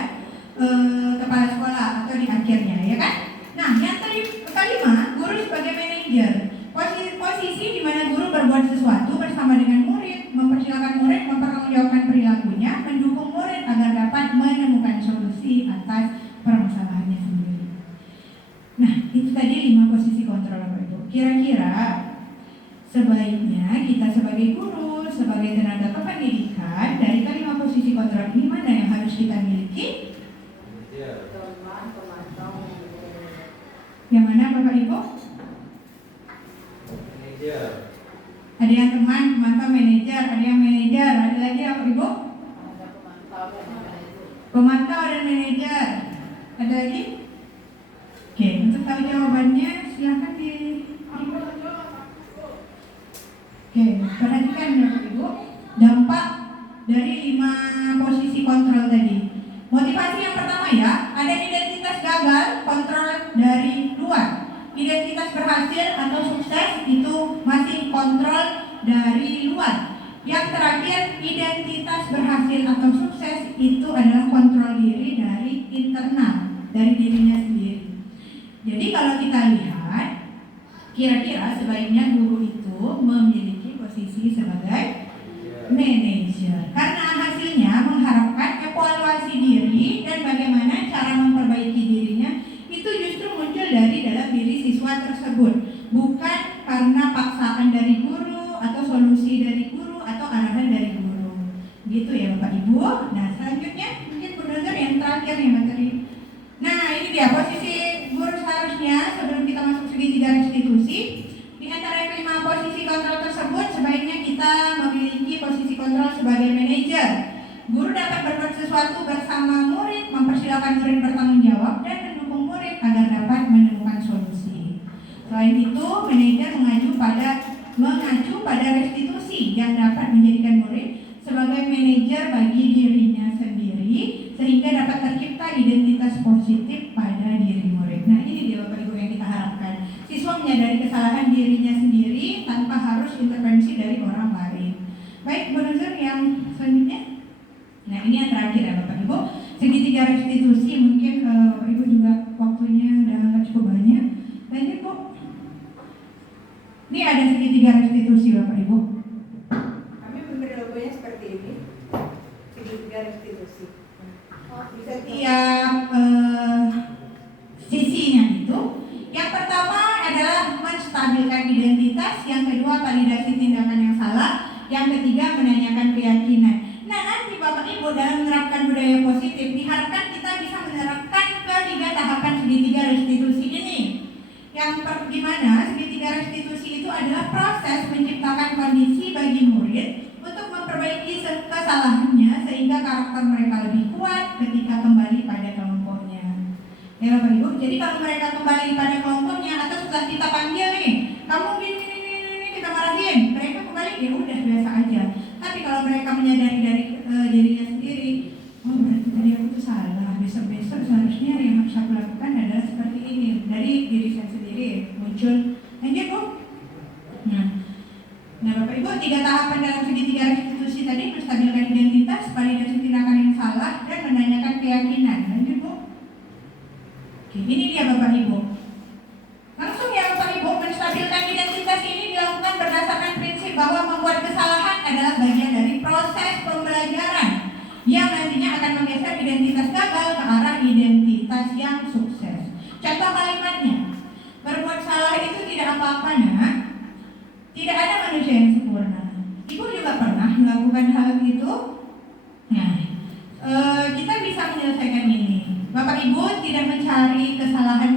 kepala sekolah atau di akhirnya, ya kan? Nah, yang kelima, guru sebagai manajer. Posisi di mana guru berbuat sesuatu bersama dengan murid, mempersilakan murid mempertanggungjawabkan perilakunya, mendukung murid agar dapat menemukan solusi atas permasalahannya sendiri. Nah, itu tadi 5 posisi kontrol Bapak Ibu. Kira-kira sebaiknya kita sebagai guru, sebagai tenaga kependidikan, dari kelima posisi kontrol ini mana yang harus kita miliki? Yang mana Bapak Ibu? Ada yang teman, pemantau, manajer, ada yang manajer, ada lagi apa Ibu? Pemantau dan manajer. Ada lagi? Oke, untuk tahu jawabannya silahkan di. Oke, perhatikan Bapak Ibu, dampak dari 5 posisi kontrol tadi. Motivasi yang pertama ya, ada identitas gagal, kontrol dari luar. Identitas berhasil atau sukses itu masih kontrol dari luar. Yang terakhir, identitas berhasil atau sukses itu adalah kontrol diri dari internal, dari dirinya sendiri. Jadi kalau kita lihat, kira-kira sebaiknya guru itu memiliki posisi sebagai manajer. Karena hasilnya mengharapkan evaluasi diri dan bagaimana cara memperbaiki dirinya itu justru muncul dari dalam diri siswa tersebut, bukan karena paksaan dari guru atau solusi dari guru atau arahan dari guru. Gitu ya Bapak Ibu. Nah selanjutnya mungkin benar yang terakhir nih materi. Nah ini dia posisi guru seharusnya sebelum kita masuk segitiga restitusi. Di antara 5 posisi kontrol tersebut sebaiknya kita memiliki posisi kontrol sebagai manajer. Guru dapat berbuat sesuatu bersama murid, mempersilahkan murid bertanggung jawab dan mendukung murid agar dapat menemukan solusi. Selain itu, manajer mengacu pada restitusi yang dapat menjadikan murid sebagai manajer bagi dirinya sendiri sehingga dapat tercipta identitas positif pada diri murid. Nah ini dia Bapak Ibu yang kita harapkan. Siswa menyadari kesalahan dirinya sendiri tanpa harus intervensi dari orang lain. Baik, menurut yang selanjutnya. Nah ini yang terakhir ya Bapak Ibu. Segitiga restitusi mungkin Bapak Ibu juga waktunya udah nggak cukup banyak. Lanjut Bu. Ini ada segitiga restitusi Bapak Ibu. Kami memberi logonya seperti ini, segitiga restitusi. Setiap sisinya itu, yang pertama adalah menstabilkan identitas, yang kedua validasi tindakan yang salah, yang ketiga menanyakan keyakinan. Nah nanti Bapak Ibu dalam menerapkan budaya positif diharapkan kita bisa menerapkan ketiga tahapan segitiga restitusi ini. Yang gimana segitiga restitusi itu adalah proses menciptakan kondisi bagi murid untuk memperbaiki kesalahannya sehingga karakter mereka lebih kuat ketika kembali pada kelompoknya. Ya Bapak Ibu, jadi kalau mereka kembali pada kelompoknya atau setelah kita panggil nih, kamu gini kita marahin, mereka kembali ya udah biasa aja. Tapi kalau mereka menyadari dari dirinya sendiri, oh berarti tadi aku tuh salah, besok-besok seharusnya yang harus aku lakukan adalah seperti ini. Dari diri saya sendiri muncul. Lanjut Bu. Nah Bapak Ibu, 3 tahapan dalam segitiga restitusi tadi: menstabilkan identitas, validasi tindakan yang salah, dan menanyakan keyakinan. Lanjut Bu. Oke, ini dia Bapak Ibu. Langsung ya Bapak Ibu, menstabilkan identitas ini dilakukan berdasarkan prinsip bahwa membuat kesalahan adalah bagian dari proses pembelajaran yang nantinya akan menggeser identitas gagal ke arah identitas yang sukses. Contoh kalimatnya, berbuat salah itu tidak apa-apa nak. Tidak ada manusia yang sempurna. Ibu juga pernah melakukan hal itu. Nah, kita bisa menyelesaikan ini. Bapak Ibu tidak mencari kesalahan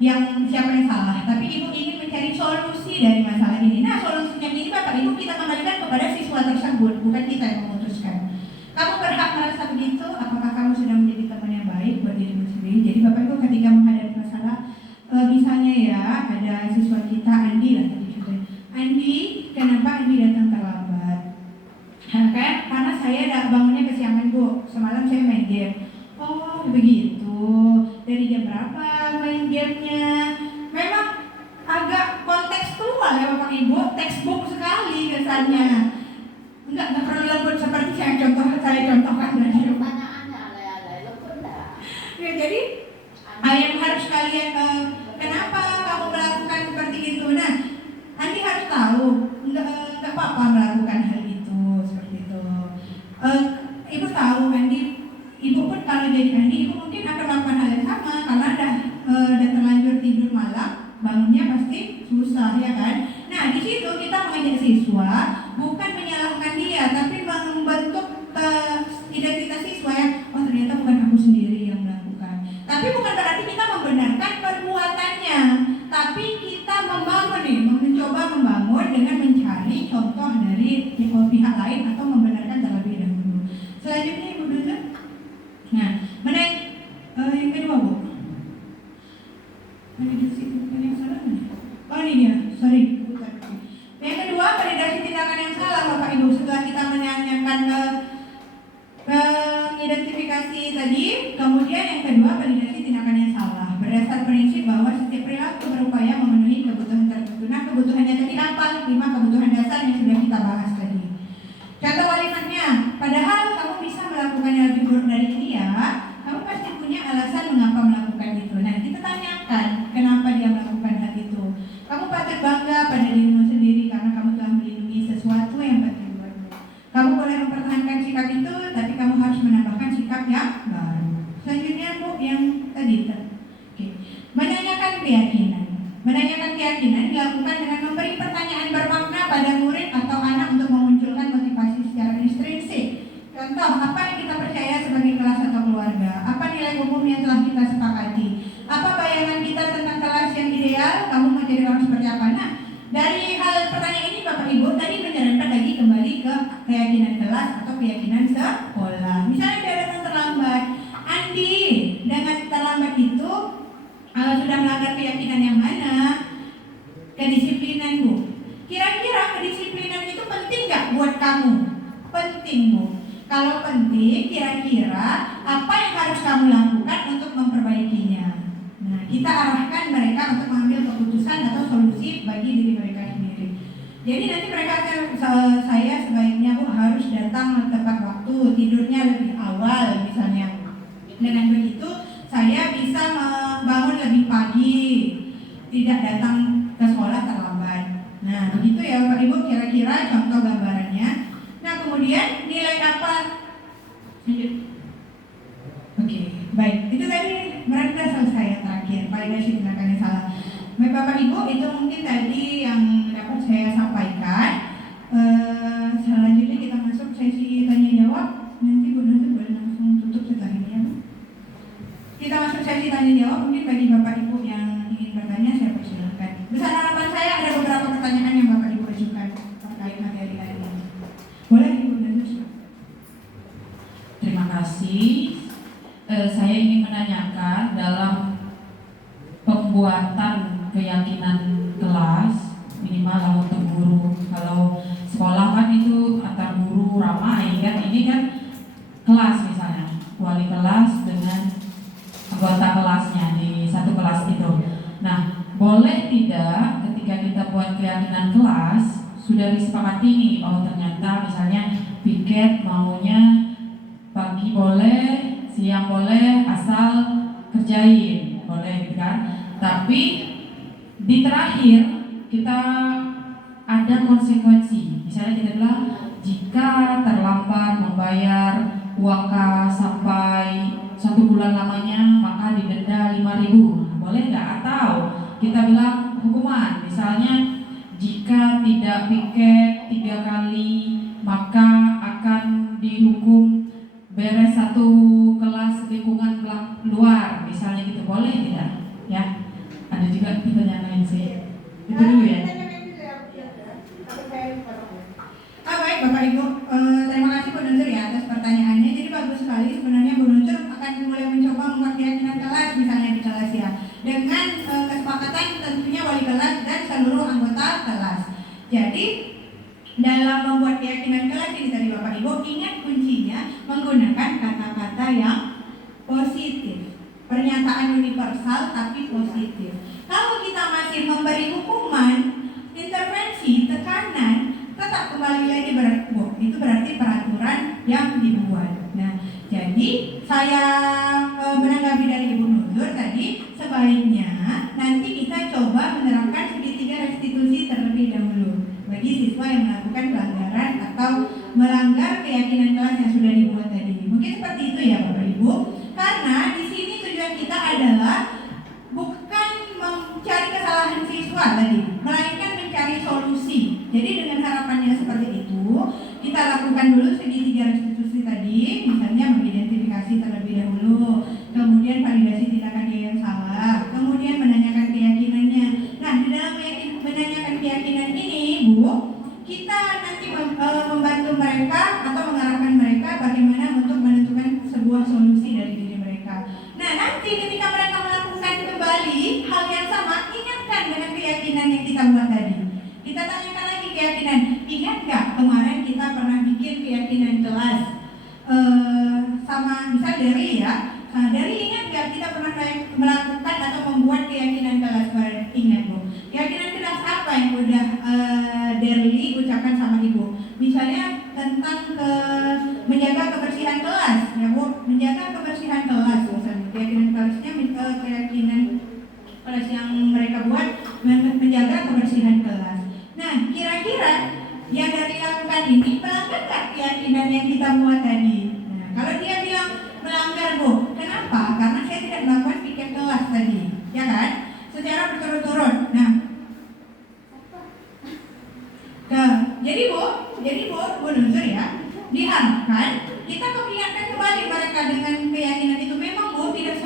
yang siapa yang salah, tapi Ibu ingin mencari solusi dari masalah ini. Nah, solusinya ini Bapak Ibu kita kembalikan kepada siswa tersebut, bukan kita yang memutuskan. Kamu berhak merasa begitu. Apakah kamu sudah menjadi teman yang baik buat dirimu sendiri? Jadi Bapak Ibu ketika menghadapi masalah, misalnya ya ada siswa kita Andi lah tadi contohnya. Andi, kenapa Andi datang terlambat? Karena saya bangunnya kesiangan Bu. Semalam saya main game. Oh begitu. Dari jam berapa main gamenya? Memang agak kontekstual ya Bapak Ibu. Textbook sekali kesannya. Enggak perlu lembut seperti saya contohkan tadi. Ya, jadi yang harus kalian kenapa kamu melakukan seperti itu? Nah, Andi harus tahu enggak apa-apa melakukan hal itu seperti itu. Ibu tahu Andi, Ibu pun kalau jadi Andi, Ibu mungkin akan melakukan hal yang sama karena udah terlanjur tidur malam, bangunnya pasti susah ya kan? Nah di situ kita mengajak siswa bukan menyalahkan dia, tapi membentuk identitas siswa yang oh ternyata bukan aku sendiri yang melakukan. Tapi bukan berarti kita membenarkan perbuatannya, tapi kita mencoba membangun dengan mencari contoh dari pihak lain atau membenarkan terlebih dahulu. Selanjutnya Ibu dulu. Nah, yang kedua Bu. Ada di situ yang salah. Oh ini dia, sorry. tadi. Kemudian yang kedua, validasi tindakan yang salah berdasar prinsip bahwa setiap perilaku berupaya memenuhi kebutuhan tertentu. Nah, kebutuhannya tadi apa? 5 kebutuhan dasar yang sudah kita bahas tadi. Contoh kalimatnya, padahal kamu bisa melakukan yang lebih buruk dari ini ya, kamu pasti punya alasan mengapa melakukan itu. Nah, kita tanyakan kenapa dia melakukan hal itu. Kamu patut bangga pada dirimu sendiri karena kamu telah melindungi sesuatu yang penting buatmu. Kamu boleh mempertahankan sikap itu, tapi kamu harus menambahkan sikap yang baru. Selanjutnya Bu, yang tadi. Oke. Menanyakan keyakinan. Menanyakan keyakinan dilakukan dengan memberi pertanyaan bermakna pada murid atau anak untuk memunculkan motivasi secara intrinsik. Contoh, apa yang kita percaya sebagai kelas atau keluarga? Apa nilai umum yang telah kita sepakati? Apa bayangan kita tentang kelas yang ideal? Kamu mau jadi orang seperti apa? Nah, dari hal pertanyaan ini Bapak Ibu tadi menyerempet lagi kembali ke keyakinan kelas atau keyakinan sekolah. Misalnya dia datang terlambat, Andi dengan terlambat itu sudah melanggar keyakinan yang mana? Kedisiplinan Bu. Kira-kira kedisiplinan itu penting nggak buat kamu? Penting Bu. Kalau penting, kira-kira apa yang harus kamu lakukan untuk memperbaikinya? Nah, kita arahkan mereka untuk mengambil keputusan atau solusi bagi diri mereka sendiri. Jadi nanti mereka saya sebaiknya Bu harus datang tepat waktu, tidurnya lebih awal misalnya. Dengan begitu saya bisa membangun lebih pagi, tidak datang ke sekolah terlambat. Nah, begitu ya Bapak Ibu kira-kira contoh gambarannya. Nah, kemudian nilai apa? Oke, baik. Itu tadi berarti sudah selesai yang terakhir. Validasi tindakan yang salah. Baik Bapak Ibu, itu mungkin tadi yang dapat saya sampaikan. Selanjutnya kita masuk sesi tanya jawab. Nanti Bu Nazir boleh langsung tutup setelah ini ya Bu. Kita masuk sesi tanya jawab. Mungkin bagi Bapak Ibu yang ingin bertanya saya persilahkan. Besar harapan saya ada beberapa pertanyaan yang Bapak Ibu ajukan terkait materi hari ini. Boleh Ibu Nazir? Terima kasih. Saya ingin menanyakan dalam pembuatan keyakinan kelas minimal lah untuk guru. Kalau sekolah kan itu antar guru ramai kan, ini kan kelas misalnya wali kelas dengan anggota kelasnya di satu kelas itu. Nah, boleh tidak ketika kita buat keyakinan kelas sudah disepakati nih, oh ternyata misalnya piket maunya pagi boleh, siang boleh, asal kerjain boleh gitu kan. Tapi di terakhir kita ada konsekuensi. Misalnya kita bilang jika terlambat membayar uang kas sampai 1 bulan lamanya maka didenda 5.000. Boleh nggak? Atau kita bilang hukuman, misalnya jika tidak piket 3 kali maka akan dihukum beres 1 kelas lingkungan luar, misalnya gitu. Boleh tidak? Ya. Ada juga pertanyaan lain sih. Itu dulu ya. Baik Bapak Ibu, terima kasih Bu Nunzur ya atas pertanyaannya. Jadi bagus sekali sebenarnya Bu Nunzur akan mulai mencoba membuat keyakinan kelas misalnya di kelas ya, dengan kesepakatan tentunya wali kelas dan seluruh anggota kelas. Jadi dalam membuat keyakinan kelas ini tadi Bapak Ibu ingat kuncinya menggunakan kata-kata yang positif, pernyataan universal tapi positif. Kalau kita masih memberi hukuman, intervensi, tekanan, tetap kembali lagi itu berarti peraturan yang dibuat. Nah, jadi saya menanggapi dari Ibu Nunzur tadi, sebaiknya nanti kita coba menerapkan segitiga restitusi terlebih dahulu bagi siswa yang melakukan pelanggaran atau melanggar keyakinan kelas yang sudah dibuat tadi. Mungkin seperti itu ya Bapak Ibu. Karena di sini tujuan kita adalah bukan mencari kesalahan siswa tadi, melainkan mencari solusi. Jadi dengan harapannya seperti itu, kita lakukan dulu segitiga restitusi tadi, misalnya mengidentifikasi terlebih dahulu, kemudian validasi tindakan dia yang salah, kemudian menanyakan keyakinannya. Nah, di dalam menanyakan keyakinan ini, Bu, kita nanti membantu mereka atau mengarahkan mereka bagaimana untuk menentukan sebuah solusi dari diri mereka. Nah, nanti ketika mereka melakukan kembali hal yang sama, ingatkan dengan keyakinan yang kita buat tadi. Kita tanyakan lagi keyakinan. Ingat nggak kemarin kita pernah bikin keyakinan kelas sama misal dari ya dari ingat nggak kita pernah melakukan atau membuat keyakinan kelas? Ingat Bu, keyakinan kelas apa yang udah Derli ucapkan sama Ibu? Misalnya tentang menjaga kebersihan kelas, ya Bu, menjaga kebersihan kelas. Misalnya keyakinan kelasnya, keyakinan kelas yang mereka buat menjaga kebersihan kelas. Nah, kira-kira yang dari lakukan ini melanggar nggak keyakinan yang kita buat tadi? Nah, kalau dia bilang melanggar Bu, kenapa? Karena saya tidak melakukan piket kelas tadi, ya kan? Secara berturut-turut. Nah, jadi Bu Nuzur ya, diharapkan kita mengingatkan kembali mereka dengan keyakinan itu. Memang Bu tidak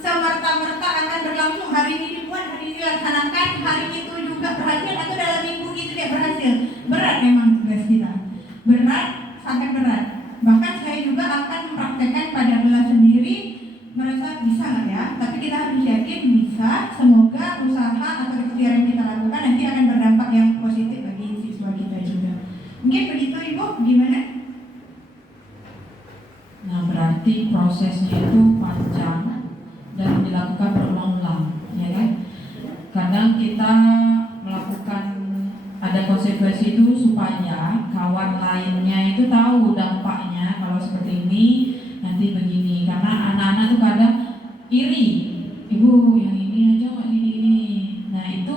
semerta-merta akan berlangsung hari ini dibuat, hari ini dilaksanakan, hari itu juga berhasil atau dalam minggu itu tidak berhasil. Berat memang tugas kita, berat, sangat berat. Bahkan saya juga akan mempraktekkan pada kelas sendiri, merasa bisa nggak ya? Tapi kita harus yakin bisa. Semoga usaha atau ikhtiar yang kita lakukan nanti akan berdampak yang positif bagi siswa kita juga. Mungkin begitu Ibu, gimana? Nah, berarti prosesnya itu panjang dan dilakukan berulang-ulang, ya kan? Kadang kita melakukan ada konsekuensi itu supaya kawan lainnya itu tahu dampaknya kalau seperti ini nanti begini. Karena anak-anak tuh kadang iri, Ibu yang ini aja nggak gini-gini. Nah itu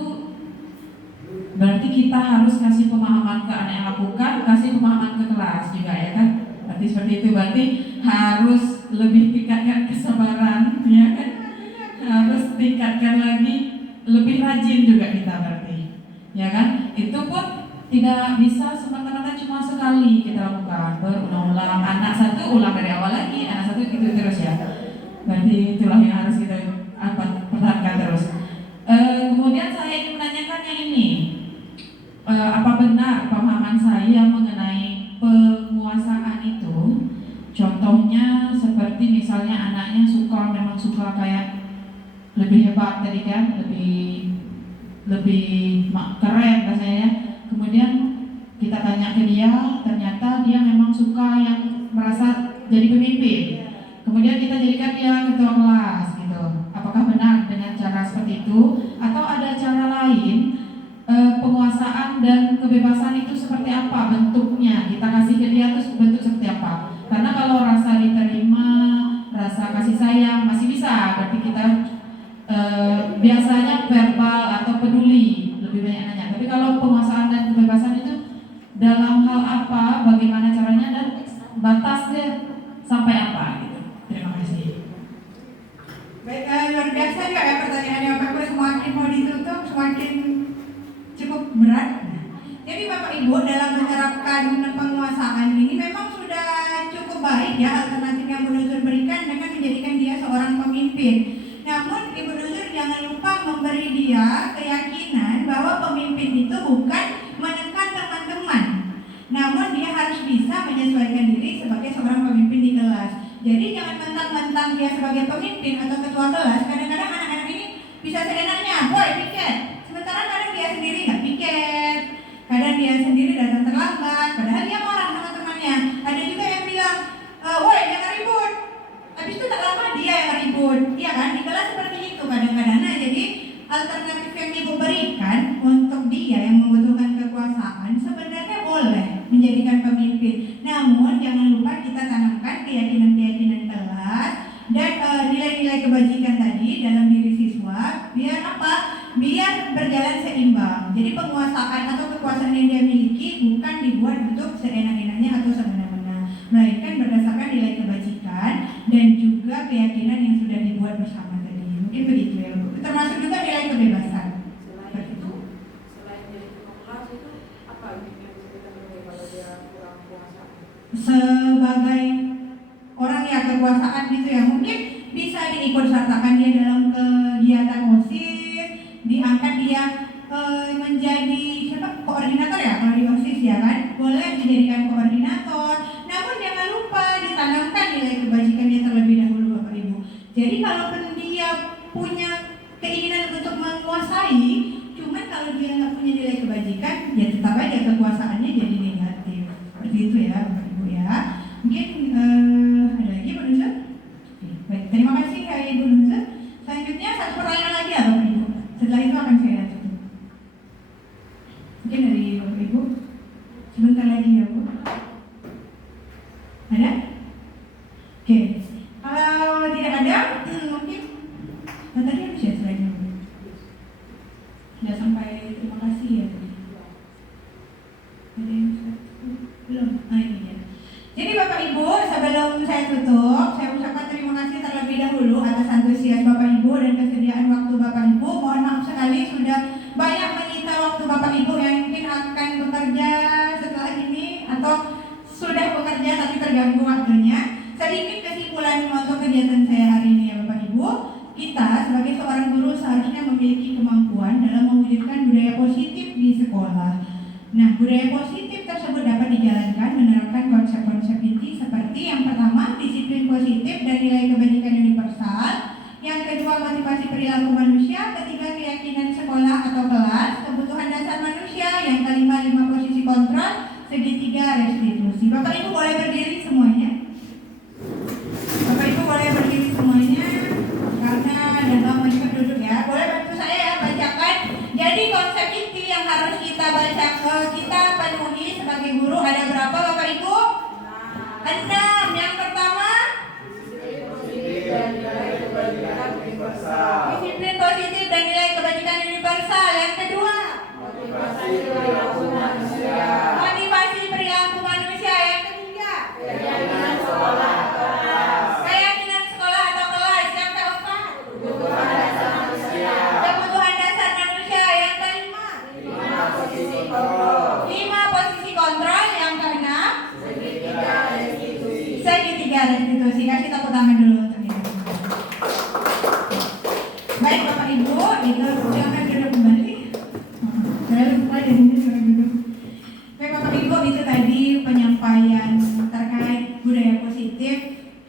berarti kita harus kasih pemahaman ke anak yang lakukan, kasih pemahaman ke kelas juga, ya kan? Berarti seperti itu, berarti harus lebih tingkatkan kesabaran, ya kan? Harus tingkatkan lagi, lebih rajin juga kita berarti, ya kan? Itu pun tidak bisa semata-mata cuma sekali kita lakukan, berulang-ulang. Anak satu ulang dari awal lagi, anak satu gitu terus ya. Berarti itulah yang harus kita pertahankan terus. Kemudian saya ingin menanyakan yang ini, apa benar pemahaman saya mengenai penguasaan itu? Contohnya seperti misalnya anaknya memang suka kayak lebih hebat tadi kan, lebih keren rasanya. Kemudian kita tanya ke dia, ternyata dia memang suka yang merasa jadi pemimpin. Kemudian kita jadikan dia ketua kelas gitu. Apakah benar dengan cara seperti itu? Atau ada cara lain? Penguasaan dan kebebasan itu seperti apa bentuknya? Kita kasih ke dia terus bentuk seperti apa? Karena kalau rasa diterima, rasa kasih sayang masih bisa. Berarti kita biasanya verbal atau peduli, lebih banyak nanya. Tapi kalau penguasaan dan kebebasan itu dalam hal apa, bagaimana caranya, dan batasnya sampai apa gitu. Terima kasih. Baik, luar biasa juga ya pertanyaannya Bapak. Semakin mau ditutup semakin cukup berat. Jadi Bapak Ibu dalam menerapkan penguasaan ini memang sudah cukup baik ya alternatif yang Bu Nuzur berikan dengan menjadikan dia seorang pemimpin. Namun Ibu Nuzur jangan lupa memberi dia keyakinan bahwa pemimpin itu bukan menekan teman-teman, namun dia harus bisa menyesuaikan diri sebagai seorang pemimpin di kelas. Jadi jangan mentang-mentang dia sebagai pemimpin atau ketua kelas. Kadang-kadang anak-anak ini bisa seenaknya, boy piket. Sementara kadang dia sendiri nggak piket, kadang dia sendiri datang terlambat, padahal dia marah sama temannya. Ada juga yang bilang, woi jangan ribut. Habis itu tak lama dia yang ribut, iya kan? Di kelas seperti itu kadang-kadang. Nah, jadi alternatif yang Ibu berikan untuk dia yang membutuhkan kekuasaan sebenarnya boleh menjadikan pemimpin. Namun jangan lupa kita tanamkan keyakinan-keyakinan kelas dan nilai-nilai kebajikan tadi dalam diri siswa. Biar apa? Biar berjalan seimbang. Jadi penguasaan atau kekuasaan yang dia miliki bukan dibuat untuk seenak-enaknya atau semena-mena, melainkan berdasarkan nilai kebajikan dan juga keyakinan yang sudah dibuat bersama tadi. Mungkin begitu ya Bu. Termasuk juga nilai kebebasan. Selain jadi kelas itu apa yang bisa kita beri kalau dia kurang kuasa? Sebagai orang yang kekuasaan gitu ya, mungkin bisa diikut sertakan dia dalam kegiatan OSIS, diangkat dia menjadi koordinator ya kalau di OSIS ya kan, boleh dijadikan koordinator. Namun jangan lupa ditanamkan nilai kebajikan dia terlebih dahulu Bapak Ibu. Jadi kalaupun dia punya keinginan untuk menguasai, cuman kalau dia nggak punya nilai kebajikan, ya tetap aja kekuasaannya jadi negatif. Seperti itu ya Bapak Ibu ya. Mungkin ada lagi Pak Nuzul? Baik, terima kasih. Ada? Oke. Kalau tidak ada, mungkin tadi habis ya slide-nya. Sudah sampai terima kasih ya. Ada yang belum? Ini ya. Jadi Bapak Ibu, sebelum saya tutup, saya ucapkan terima kasih terlebih dahulu atas antusias Bapak Ibu dan kesediaan waktu Bapak Ibu. Mohon maaf sekali sudah banyak menyita waktu Bapak Ibu yang mungkin akan bekerja setelah ini atau sudah bekerja tapi terganggu waktunya. Sedikit kesimpulan untuk kegiatan saya hari ini ya Bapak Ibu. Kita sebagai seorang guru seharusnya memiliki kemampuan dalam mewujudkan budaya positif di sekolah. Nah, budaya positif tersebut dapat dijalankan menerapkan konsep-konsep inti seperti yang pertama, disiplin positif dan nilai kebajikan universal. Yang kedua, motivasi perilaku manusia. Ketiga, keyakinan sekolah atau kelas. Kebutuhan dasar manusia. Yang kelima, 5 posisi kontrol. Segitiga restitusi. Bapak Ibu boleh berdiri semuanya. Bapak Ibu boleh berdiri semuanya karena ada lama juga duduk ya. Boleh bantu saya ya bacakan. Jadi konsep inti yang harus kita baca, kita penuhi sebagai guru ada berapa Bapak Ibu? 6. Yang pertama, disiplin positif dan nilai kebajikan universal. Yang kedua, motivasi perilaku manusia. Yang ketiga, keyakinan sekolah atau kelas. Yang keempat, kebutuhan dasar manusia. Yang kelima, 5 posisi kontrol. Yang keenam, segitiga restitusi. Kasih tepuk tangan dulu untuk itu. Baik Bapak Ibu, itu silakan duduk kembali. Saya lupa jadi suruh duduk. Baik Bapak Ibu, itu tadi penyampaian terkait budaya positif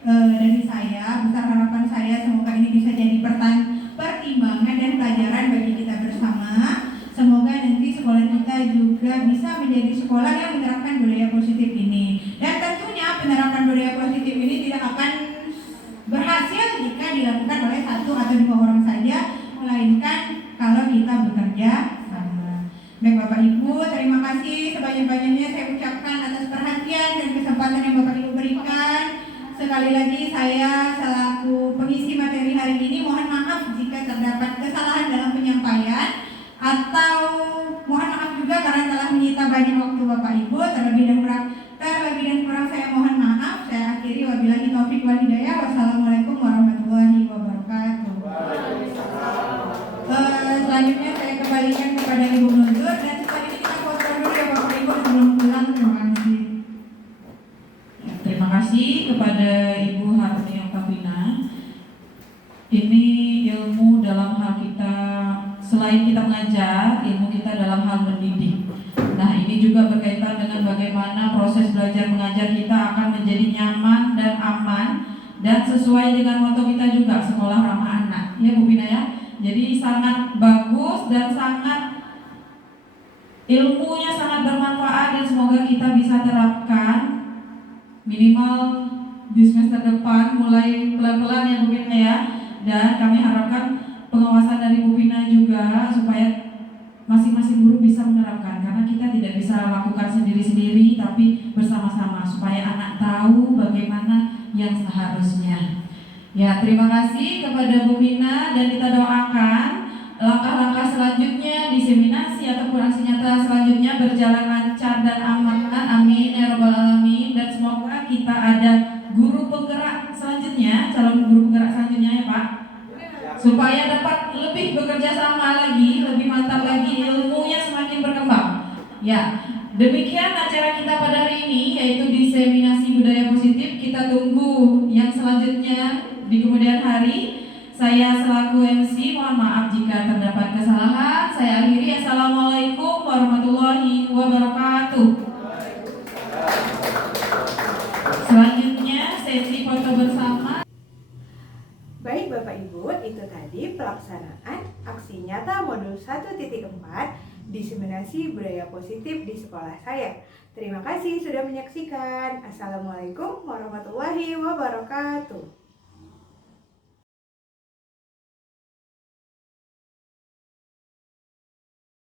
dari saya. Besar harapan saya semoga ini bisa jadi pertimbangan dan pelajaran bagi kita bersama. Semoga nanti sekolah kita juga bisa menjadi sekolah yang menerapkan budaya positif ini. Dan tentunya penerapan budaya positif ini tidak akan berhasil jika dilakukan oleh 1 atau 2 orang saja, melainkan kalau kita bekerja sama. Baik Bapak Ibu, terima kasih sebanyak-banyaknya saya ucapkan atas perhatian dan kesempatan yang Bapak Ibu berikan. Sekali lagi saya selaku pengisi materi hari ini mohon maaf jika terdapat kesalahan dalam penyampaian atau mohon maaf juga karena telah menyita banyak waktu Bapak Ibu. Terlebih dan kurang saya mohon maaf. Saya akhiri wabillahi taufik wal hidayah. Wassalamualaikum warahmatullahi wabarakatuh. Selanjutnya saya kembalikan kepada Ibu Nuzur dan setelah ini kita foto dulu ya Bapak Ibu sebelum pulang. Terima kasih. Terima kasih kepada Ibu Harni Oktavina. Ini ilmu dalam hal kita, selain kita mengajar, ilmu kita dalam hal mendidik. Nah, ini juga berkaitan dengan bagaimana proses belajar mengajar kita akan menjadi nyaman dan aman dan sesuai dengan moto kita juga, sekolah ramah anak. Ya Bu Pina ya. Jadi sangat bagus dan sangat ilmunya sangat bermanfaat dan semoga kita bisa terapkan minimal di semester depan mulai pelan-pelan ya Bu Pina ya. Dan kami harapkan pengawasan dari Bu Pina juga supaya masing-masing guru bisa menerapkan, karena kita tidak bisa lakukan sendiri-sendiri tapi bersama-sama supaya anak tahu bagaimana yang seharusnya. Ya, terima kasih kepada Bu Pina dan kita doakan langkah-langkah selanjutnya, diseminasi ataupun aksi nyata selanjutnya berjalan lancar dan aman. Amin ya rabbal alamin. Dan semoga kita ada guru penggerak selanjutnya, calon guru penggerak selanjutnya ya Pak, supaya dapat lebih bekerja sama lagi, lebih mantap lagi, ilmunya semakin berkembang. Ya, demikian acara kita pada hari ini, yaitu diseminasi budaya positif. Kita tunggu yang selanjutnya di kemudian hari. Saya selaku MC mohon maaf jika terdapat kesalahan. Saya akhiri. Assalamualaikum warahmatullahi wabarakatuh. Selanjutnya sesi foto bersama. Baik Bapak Ibu, itu tadi pelaksanaan aksi nyata modul 1.4 diseminasi budaya positif di sekolah saya. Terima kasih sudah menyaksikan. Assalamualaikum warahmatullahi wabarakatuh.